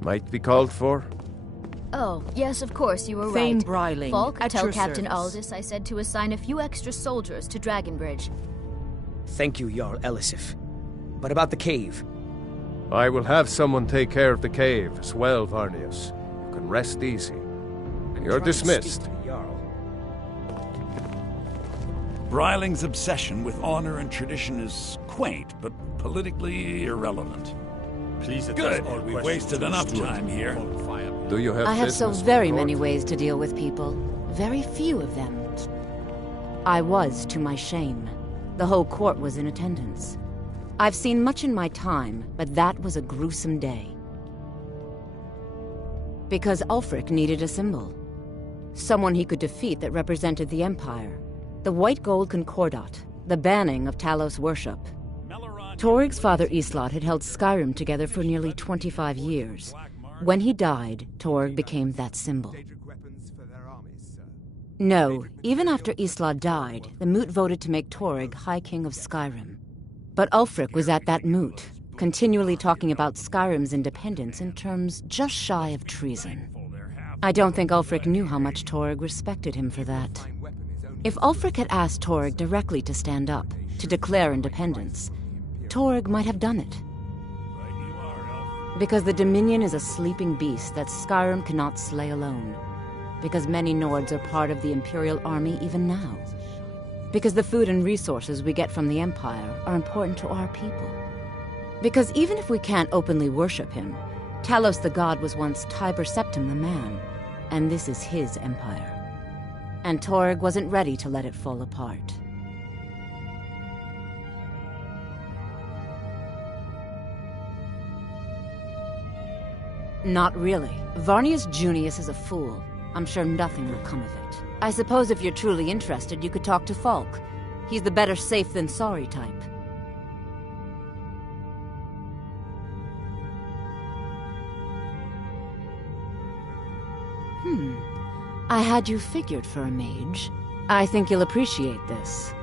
might be called for? Oh, yes, of course, you were Thane right. Bryling, Falk, at tell your Captain service. Aldous I said to assign a few extra soldiers to Dragonbridge. Thank you, Jarl Elisif. But about the cave? I will have someone take care of the cave as well, Varnius. You can rest easy. You're dismissed. Bryling's obsession with honor and tradition is quaint, but politically irrelevant. Please Good. We've wasted enough time here. Do you have I have so business very with many court? ways to deal with people. Very few of them. I was, to my shame. The whole court was in attendance. I've seen much in my time, but that was a gruesome day. Because Ulfric needed a symbol. Someone he could defeat that represented the Empire. The white gold concordat, the banning of Talos worship. Torig's father Islot had held Skyrim together for nearly 25 years. When he died, Torig became that symbol. No, even after Islot died, the Moot voted to make Torig High King of Skyrim. But Ulfric was at that Moot, continually talking about Skyrim's independence in terms just shy of treason. I don't think Ulfric knew how much Torig respected him for that. If Ulfric had asked Torig directly to stand up, to declare independence, Torig might have done it. Because the Dominion is a sleeping beast that Skyrim cannot slay alone. Because many Nords are part of the Imperial Army even now. Because the food and resources we get from the Empire are important to our people. Because even if we can't openly worship him, Talos the God was once Tiber Septim the man, and this is his empire. And Torig wasn't ready to let it fall apart. Not really. Varnius Junius is a fool. I'm sure nothing will come of it. I suppose if you're truly interested, you could talk to Falk. He's the better safe than sorry type. I had you figured for a mage. I think you'll appreciate this.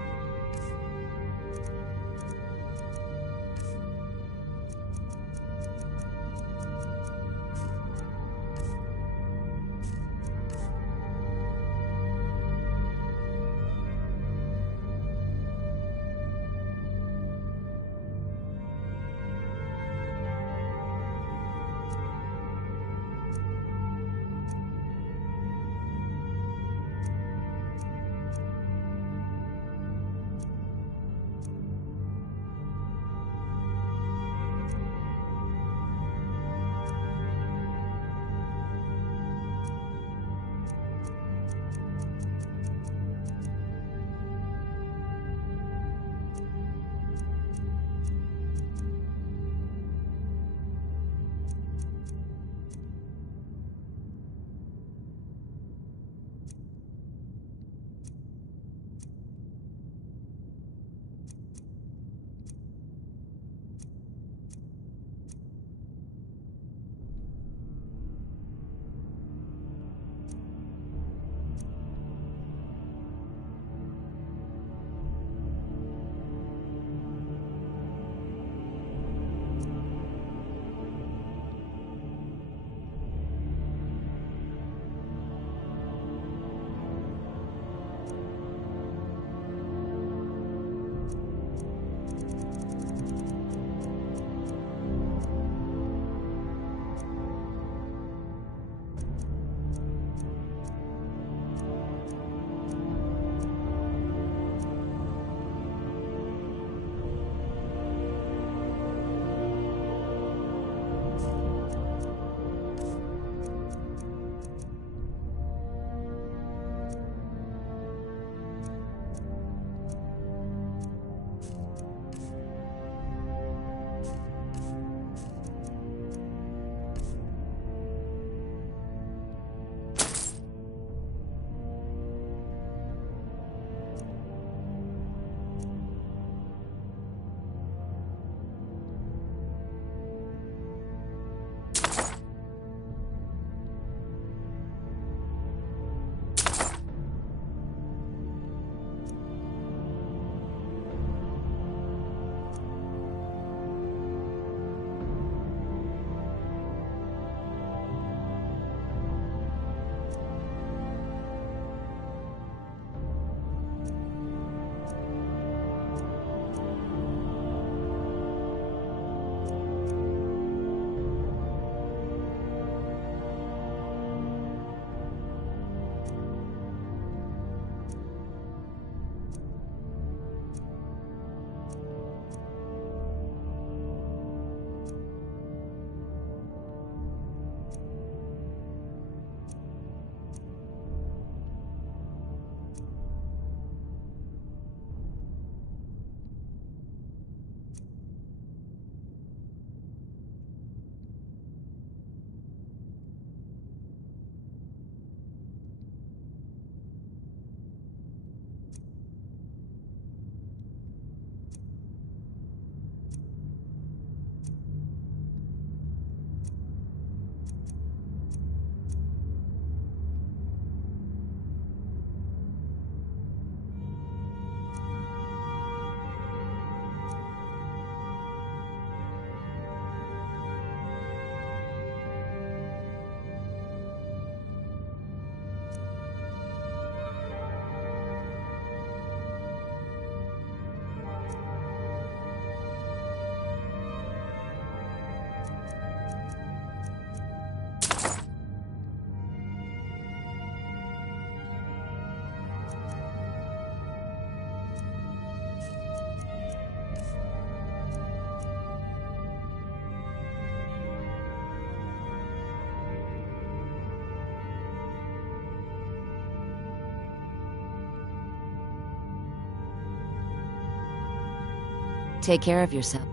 Take care of yourself.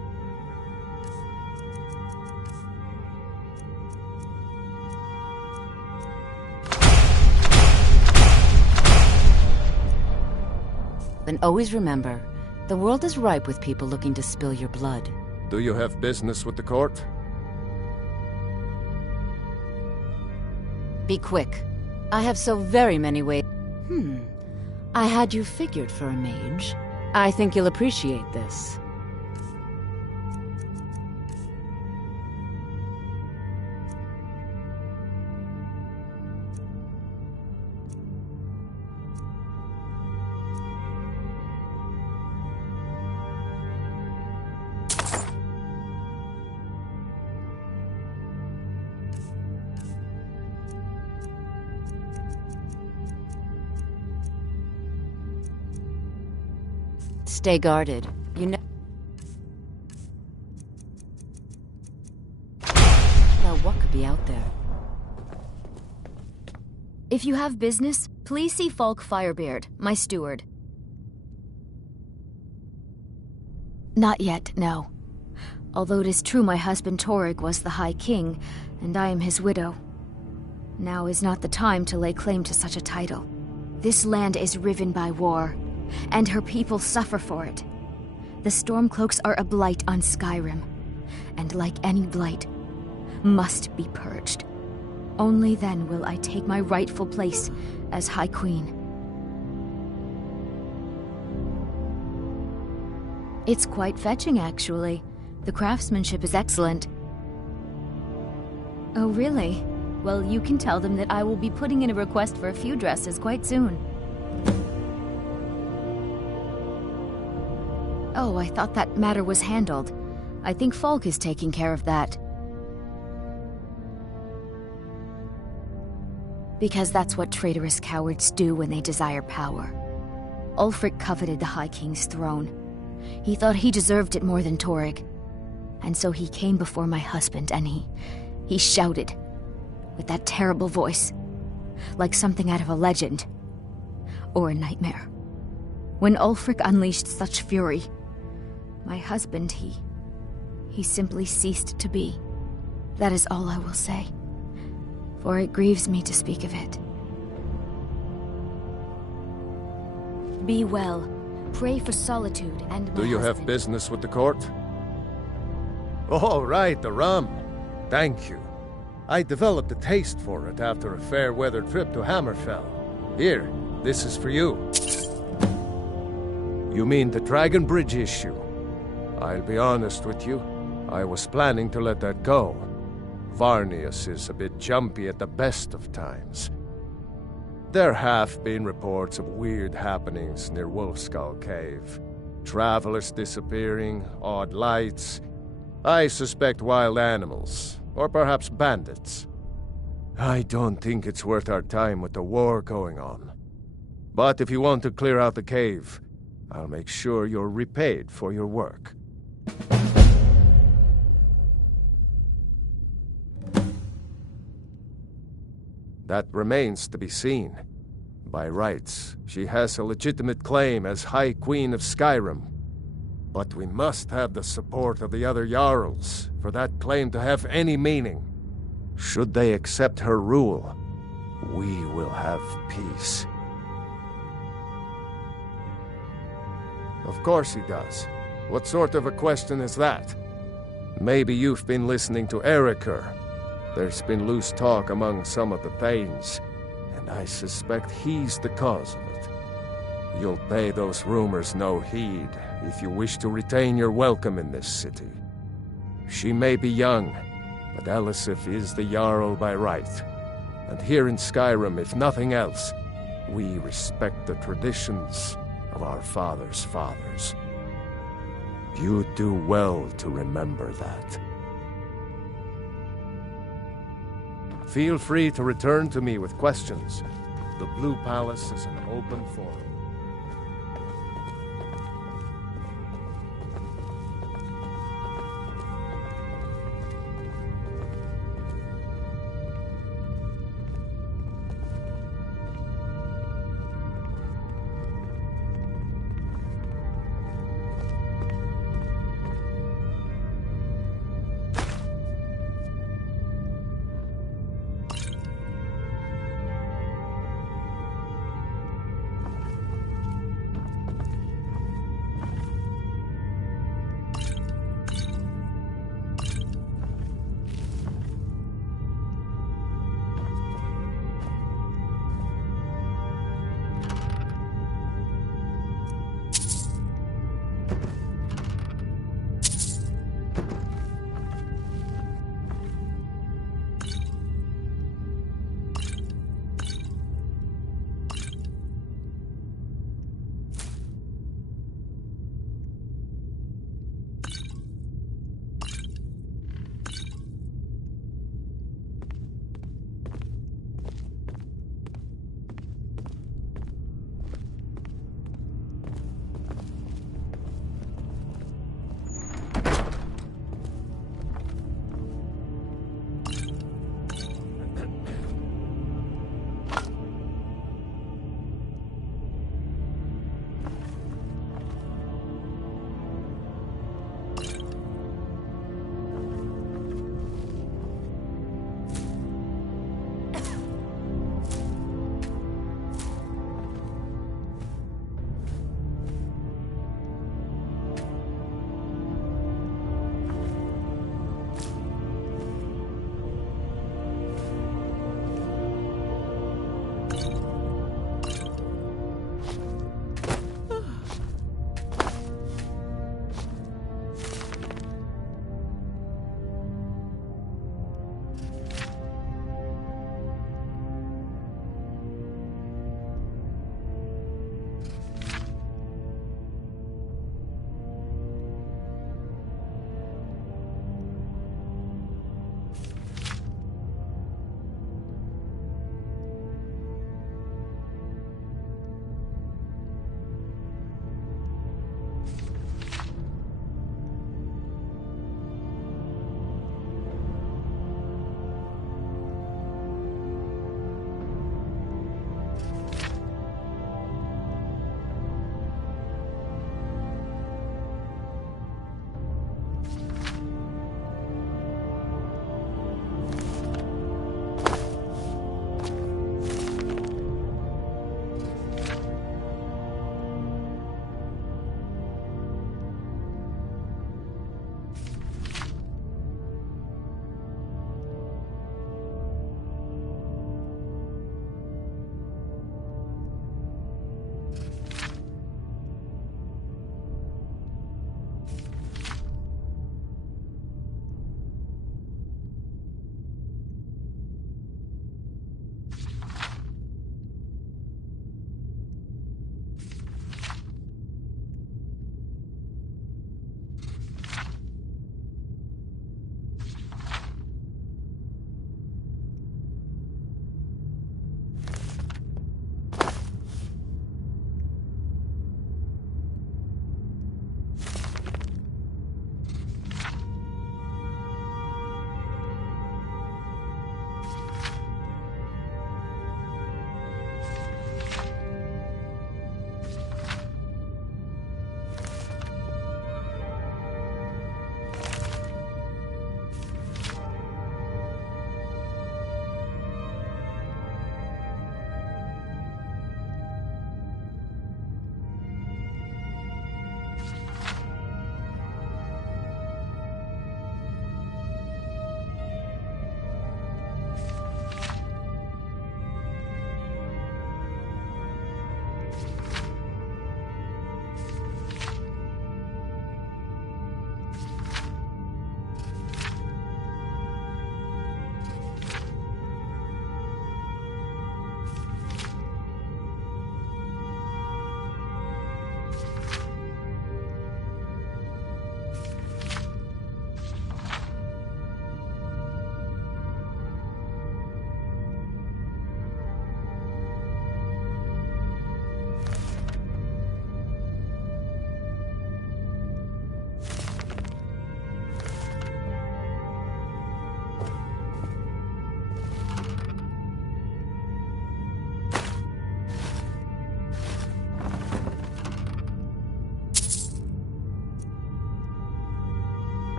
And always remember, the world is ripe with people looking to spill your blood. Do you have business with the court? Be quick. I have so very many ways. I had you figured for a mage. I think you'll appreciate this. Stay guarded. You know. Now, what could be out there? If you have business, please see Falk Firebeard, my steward. Not yet, no. Although it is true my husband Torrig was the High King, and I am his widow. Now is not the time to lay claim to such a title. This land is riven by war, and her people suffer for it. The Stormcloaks are a blight on Skyrim, and like any blight, must be purged. Only then will I take my rightful place as High Queen. It's quite fetching, actually. The craftsmanship is excellent. Oh, really? Well, you can tell them that I will be putting in a request for a few dresses quite soon. Oh, I thought that matter was handled. I think Falk is taking care of that. Because that's what traitorous cowards do when they desire power. Ulfric coveted the High King's throne. He thought he deserved it more than Torrig. And so he came before my husband and he shouted, with that terrible voice, like something out of a legend. Or a nightmare. When Ulfric unleashed such fury, my husband, he simply ceased to be. That is all I will say. For it grieves me to speak of it. Be well. Pray for solitude and my Do you have business with the court? Oh, right, the rum. Thank you. I developed a taste for it after a fair-weather trip to Hammerfell. Here, this is for you. You mean the Dragon Bridge issue? I'll be honest with you. I was planning to let that go. Varnius is a bit jumpy at the best of times. There have been reports of weird happenings near Wolfskull Cave. Travelers disappearing, odd lights. I suspect wild animals, or perhaps bandits. I don't think it's worth our time with the war going on. But if you want to clear out the cave, I'll make sure you're repaid for your work. That remains to be seen. By rights, she has a legitimate claim as High Queen of Skyrim. But we must have the support of the other Jarls for that claim to have any meaning. Should they accept her rule, we will have peace. Of course he does. What sort of a question is that? Maybe you've been listening to Erikur. There's been loose talk among some of the Thanes, and I suspect he's the cause of it. You'll pay those rumors no heed if you wish to retain your welcome in this city. She may be young, but Elisif is the Jarl by right. And here in Skyrim, if nothing else, we respect the traditions of our fathers' fathers. You do well to remember that. Feel free to return to me with questions. The Blue Palace is an open forum.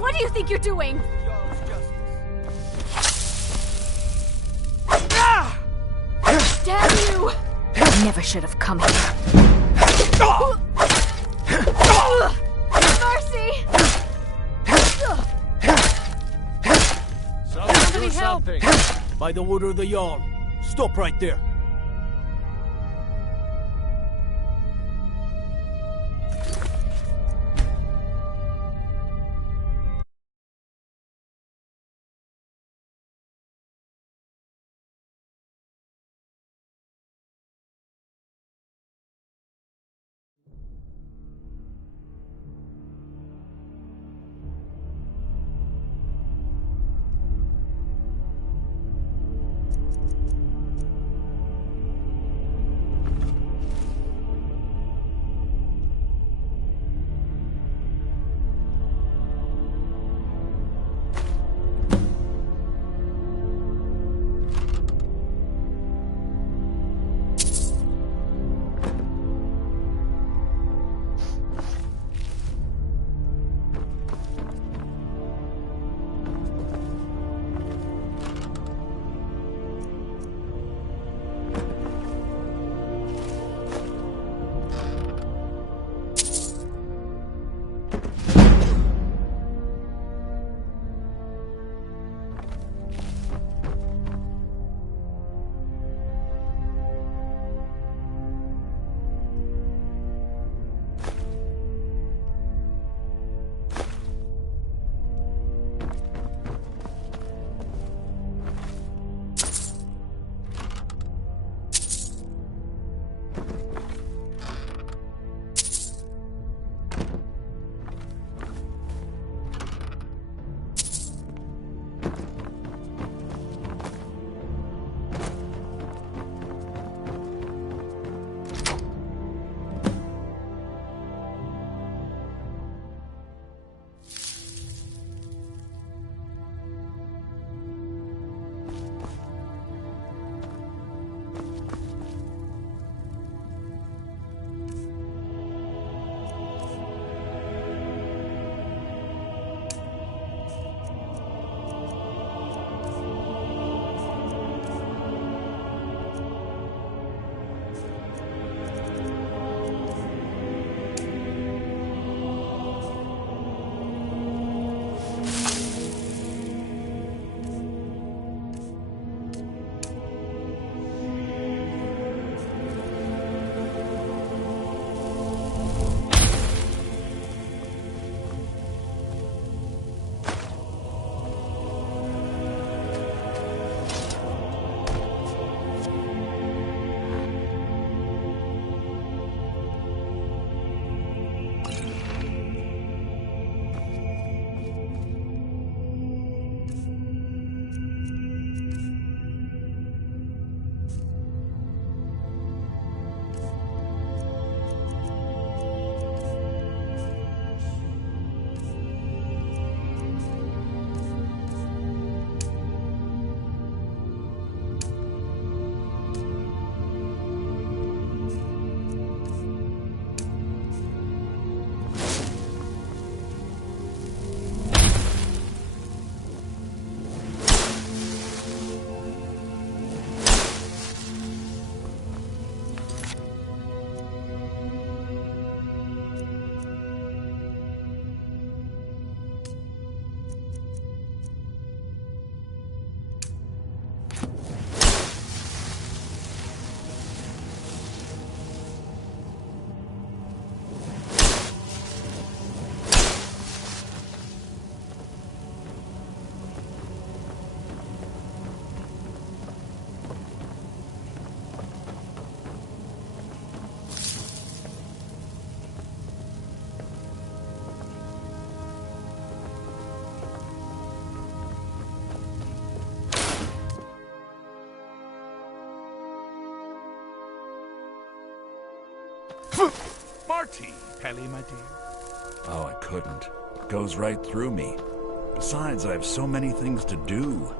What do you think you're doing? Damn you! I never should have come here. Mercy! Somebody help! By the order of the Jarl. Stop right there. Marty! Pelly, my dear. Oh, I couldn't. It goes right through me. Besides, I have so many things to do.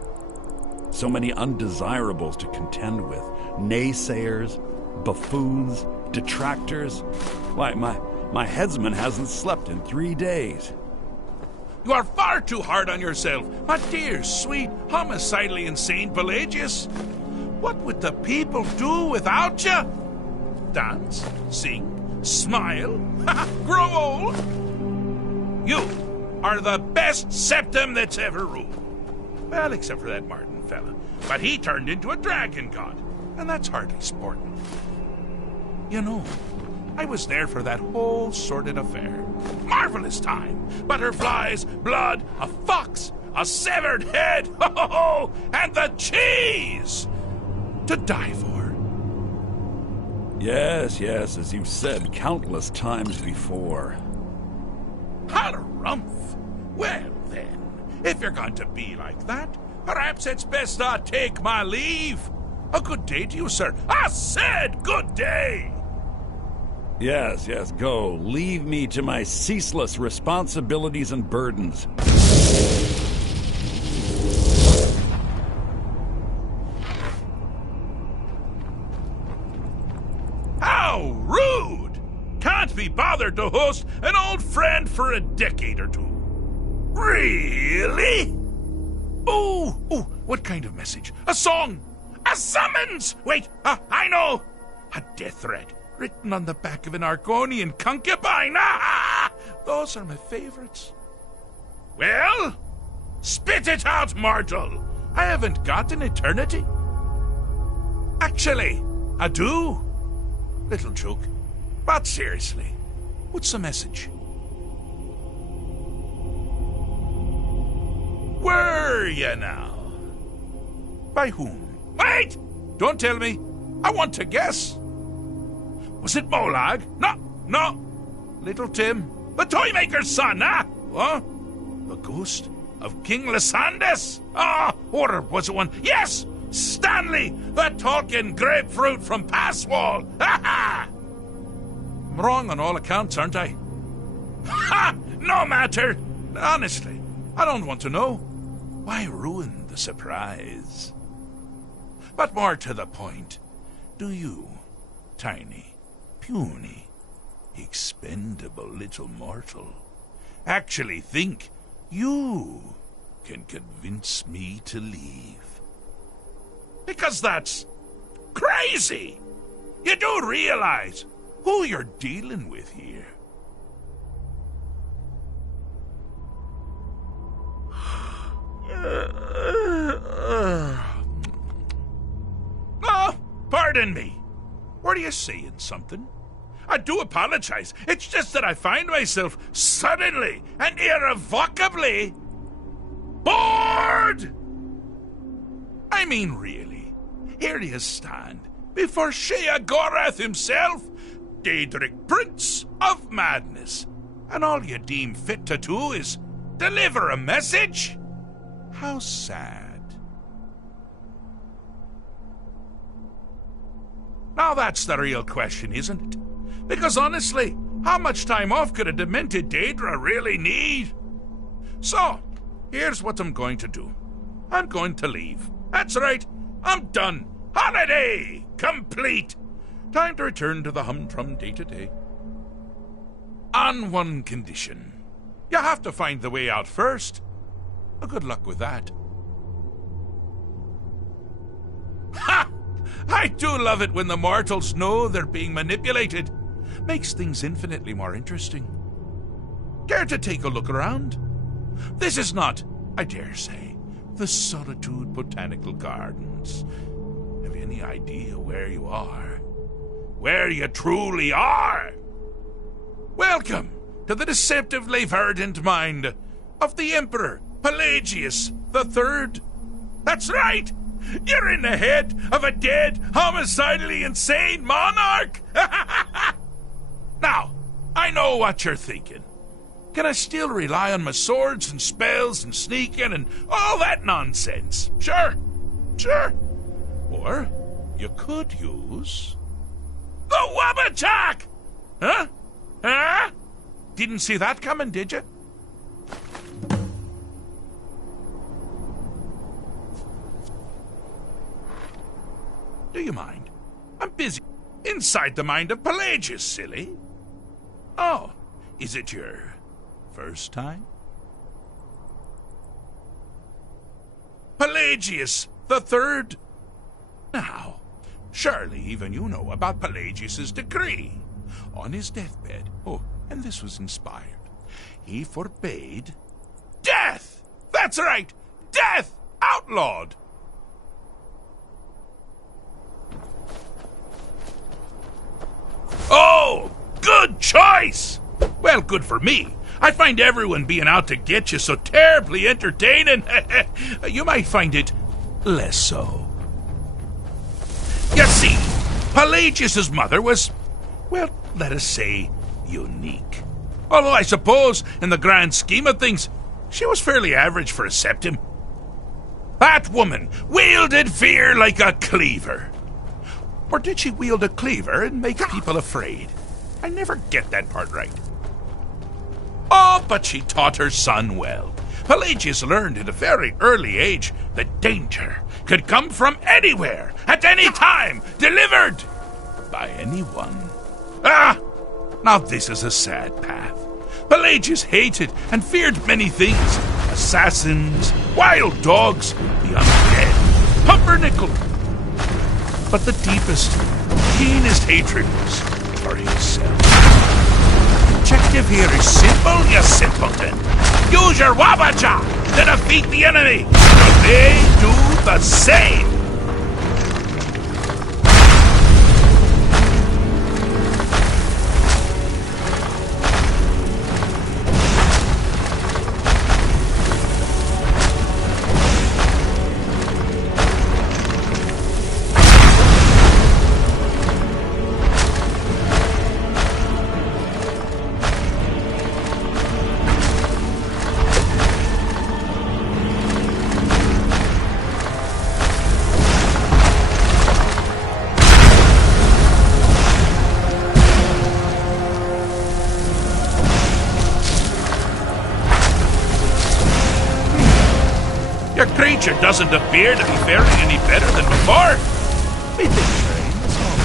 So many undesirables to contend with. Naysayers, buffoons, detractors. Why, my headsman hasn't slept in 3 days. You are far too hard on yourself, my dear, sweet, homicidally insane Pelagius. What would the people do without you? Dance, sing, smile, grow old? You are the best septum that's ever ruled. Well, except for that Martin fella. But he turned into a dragon god, and that's hardly sporting. You know, I was there for that whole sordid affair. Marvelous time. Butterflies, blood, a fox, a severed head, and the cheese to die for. Yes, as you've said countless times before. Harumph. Well, then, if you're going to be like that, perhaps it's best I take my leave. A good day to you, sir. I said good day! Yes, go. Leave me to my ceaseless responsibilities and burdens. How rude! Can't be bothered to host an old friend for a decade or two. Really? Oh, what kind of message? A song? A summons! Wait, I know! A death threat written on the back of an Argonian concubine. Those are my favorites. Well, spit it out, mortal. I haven't got an eternity. Actually, I do. Little joke. But seriously, what's the message? Were you now? By whom? Wait! Don't tell me. I want to guess. Was it Molag? No. Little Tim, the Toymaker's son, Huh? The ghost of King Lysandus? Or was it one? Yes! Stanley, the talking grapefruit from Passwall! I'm wrong on all accounts, aren't I? No matter. Honestly, I don't want to know. Why ruin the surprise? But more to the point, do you, tiny, puny, expendable little mortal, actually think you can convince me to leave? Because that's crazy! You do realize who you're dealing with here. Oh, pardon me. Were you saying something? I do apologize. It's just that I find myself suddenly and irrevocably bored! I mean, really. Here you stand before Sheogorath himself, Daedric Prince of Madness, and all you deem fit to do is deliver a message? How sad. Now that's the real question, isn't it? Because honestly, how much time off could a demented Daedra really need? So, here's what I'm going to do. I'm going to leave. That's right, I'm done. Holiday complete. Time to return to the humdrum day-to-day. On one condition. You have to find the way out first. Good luck with that. Ha! I do love it when the mortals know they're being manipulated. Makes things infinitely more interesting. Care to take a look around? This is not, I dare say, the Solitude Botanical Gardens. Have you any idea where you are? Where you truly are? Welcome to the deceptively verdant mind of the Emperor Pelagius III. That's right! You're in the head of a dead, homicidally insane monarch! Now, I know what you're thinking. Can I still rely on my swords and spells and sneaking and all that nonsense? Sure. Or you could use the Wabbatak! Huh? Didn't see that coming, did you? Do you mind? I'm busy. Inside the mind of Pelagius, silly. Oh, is it your first time? Pelagius the Third. Now, surely even you know about Pelagius's decree. On his deathbed, and this was inspired, he forbade death! That's right! Death! Outlawed! Oh, good choice! Well, good for me. I find everyone being out to get you so terribly entertaining. You might find it less so. You see, Pelagius's mother was, well, let us say, unique. Although I suppose, in the grand scheme of things, she was fairly average for a septim. That woman wielded fear like a cleaver. Or did she wield a cleaver and make people afraid? I never get that part right. Oh, but she taught her son well. Pelagius learned at a very early age that danger could come from anywhere, at any time, delivered by anyone. Now this is a sad path. Pelagius hated and feared many things. Assassins, wild dogs, the undead, pumpernickel. But the deepest, keenest hatred was for himself. The objective here is simple, you simpleton. Use your wabaja to defeat the enemy. But they do the same. Your creature doesn't appear to be faring any better than before. We think train, that's all.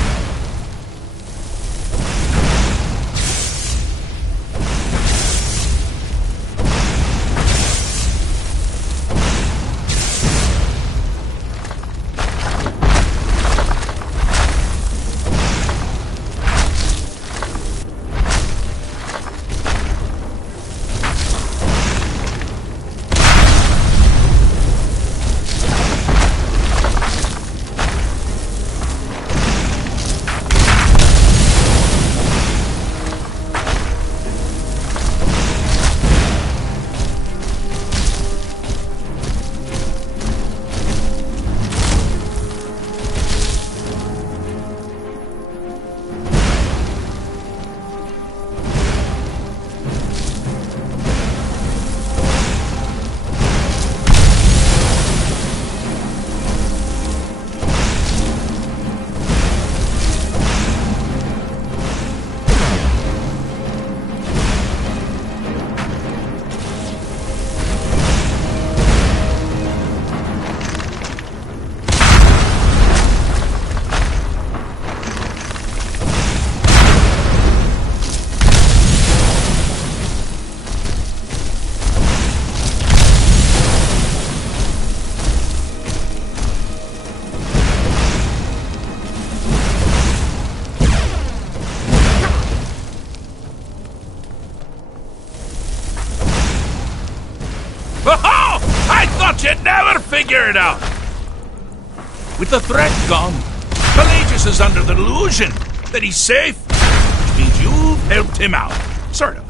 You'd never figure it out! With the threat gone, Pelagius is under the delusion that he's safe, which means you've helped him out. Sort of.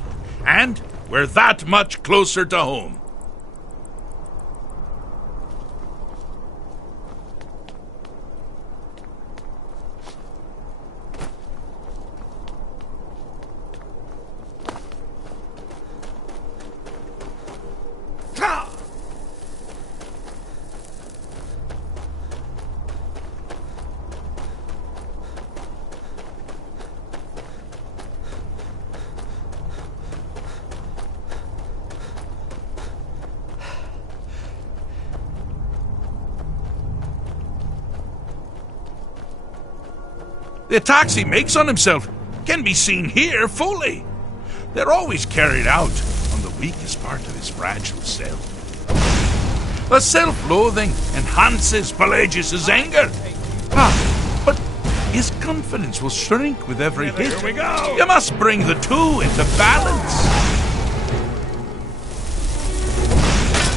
And we're that much closer to home. The attacks he makes on himself can be seen here fully. They're always carried out on the weakest part of his fragile self. The self-loathing enhances Pelagius's anger. But his confidence will shrink with every hit. Here we go! You must bring the two into balance.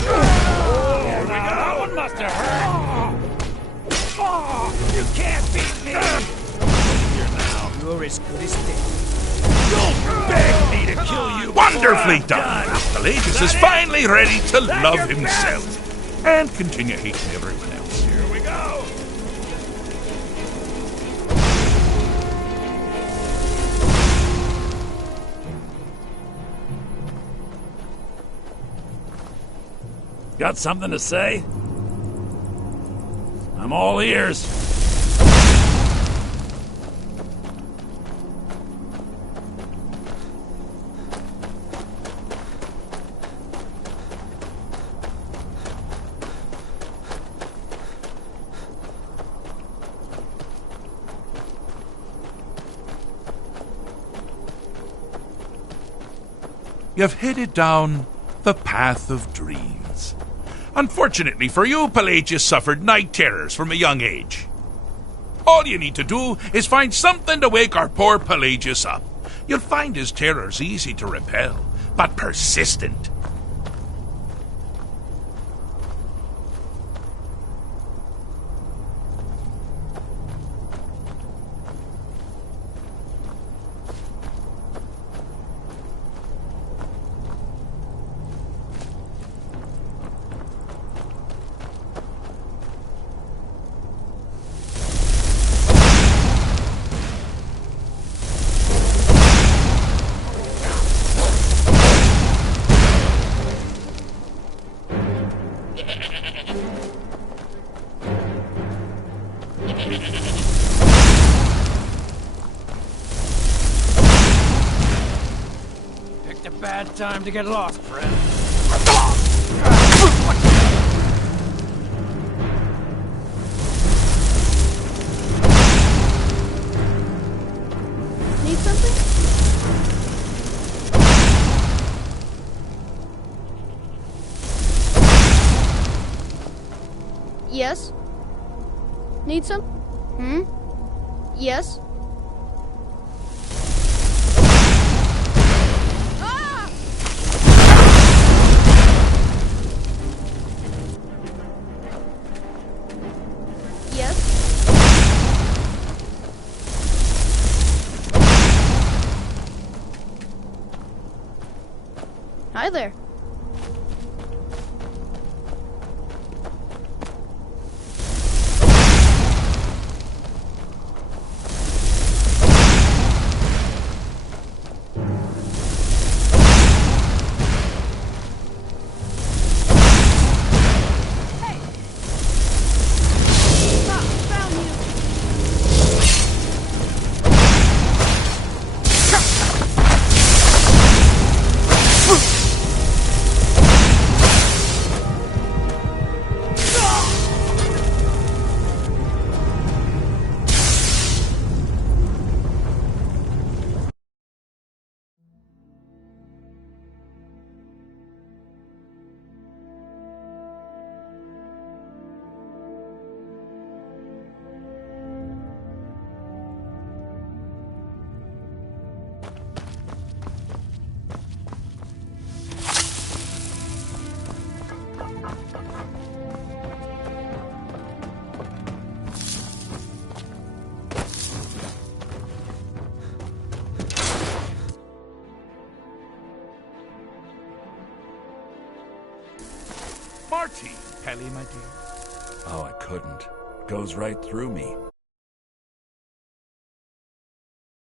Here we go! That one must have hurt! You can't beat me! Here now. You're as good as dead. Don't beg me to kill you! Wonderfully done! Pelagius is finally ready to love himself and continue hating everyone else. Here we go! Got something to say? I'm all ears. You've headed down the path of dreams. Unfortunately for you, Pelagius suffered night terrors from a young age. All you need to do is find something to wake our poor Pelagius up. You'll find his terrors easy to repel, but persistent. Picked a bad time to get lost, friend. Need something? Yes? Need some? Yes? Yes? Hi there. Marty, Pelly, my dear. Oh, I couldn't. Goes right through me.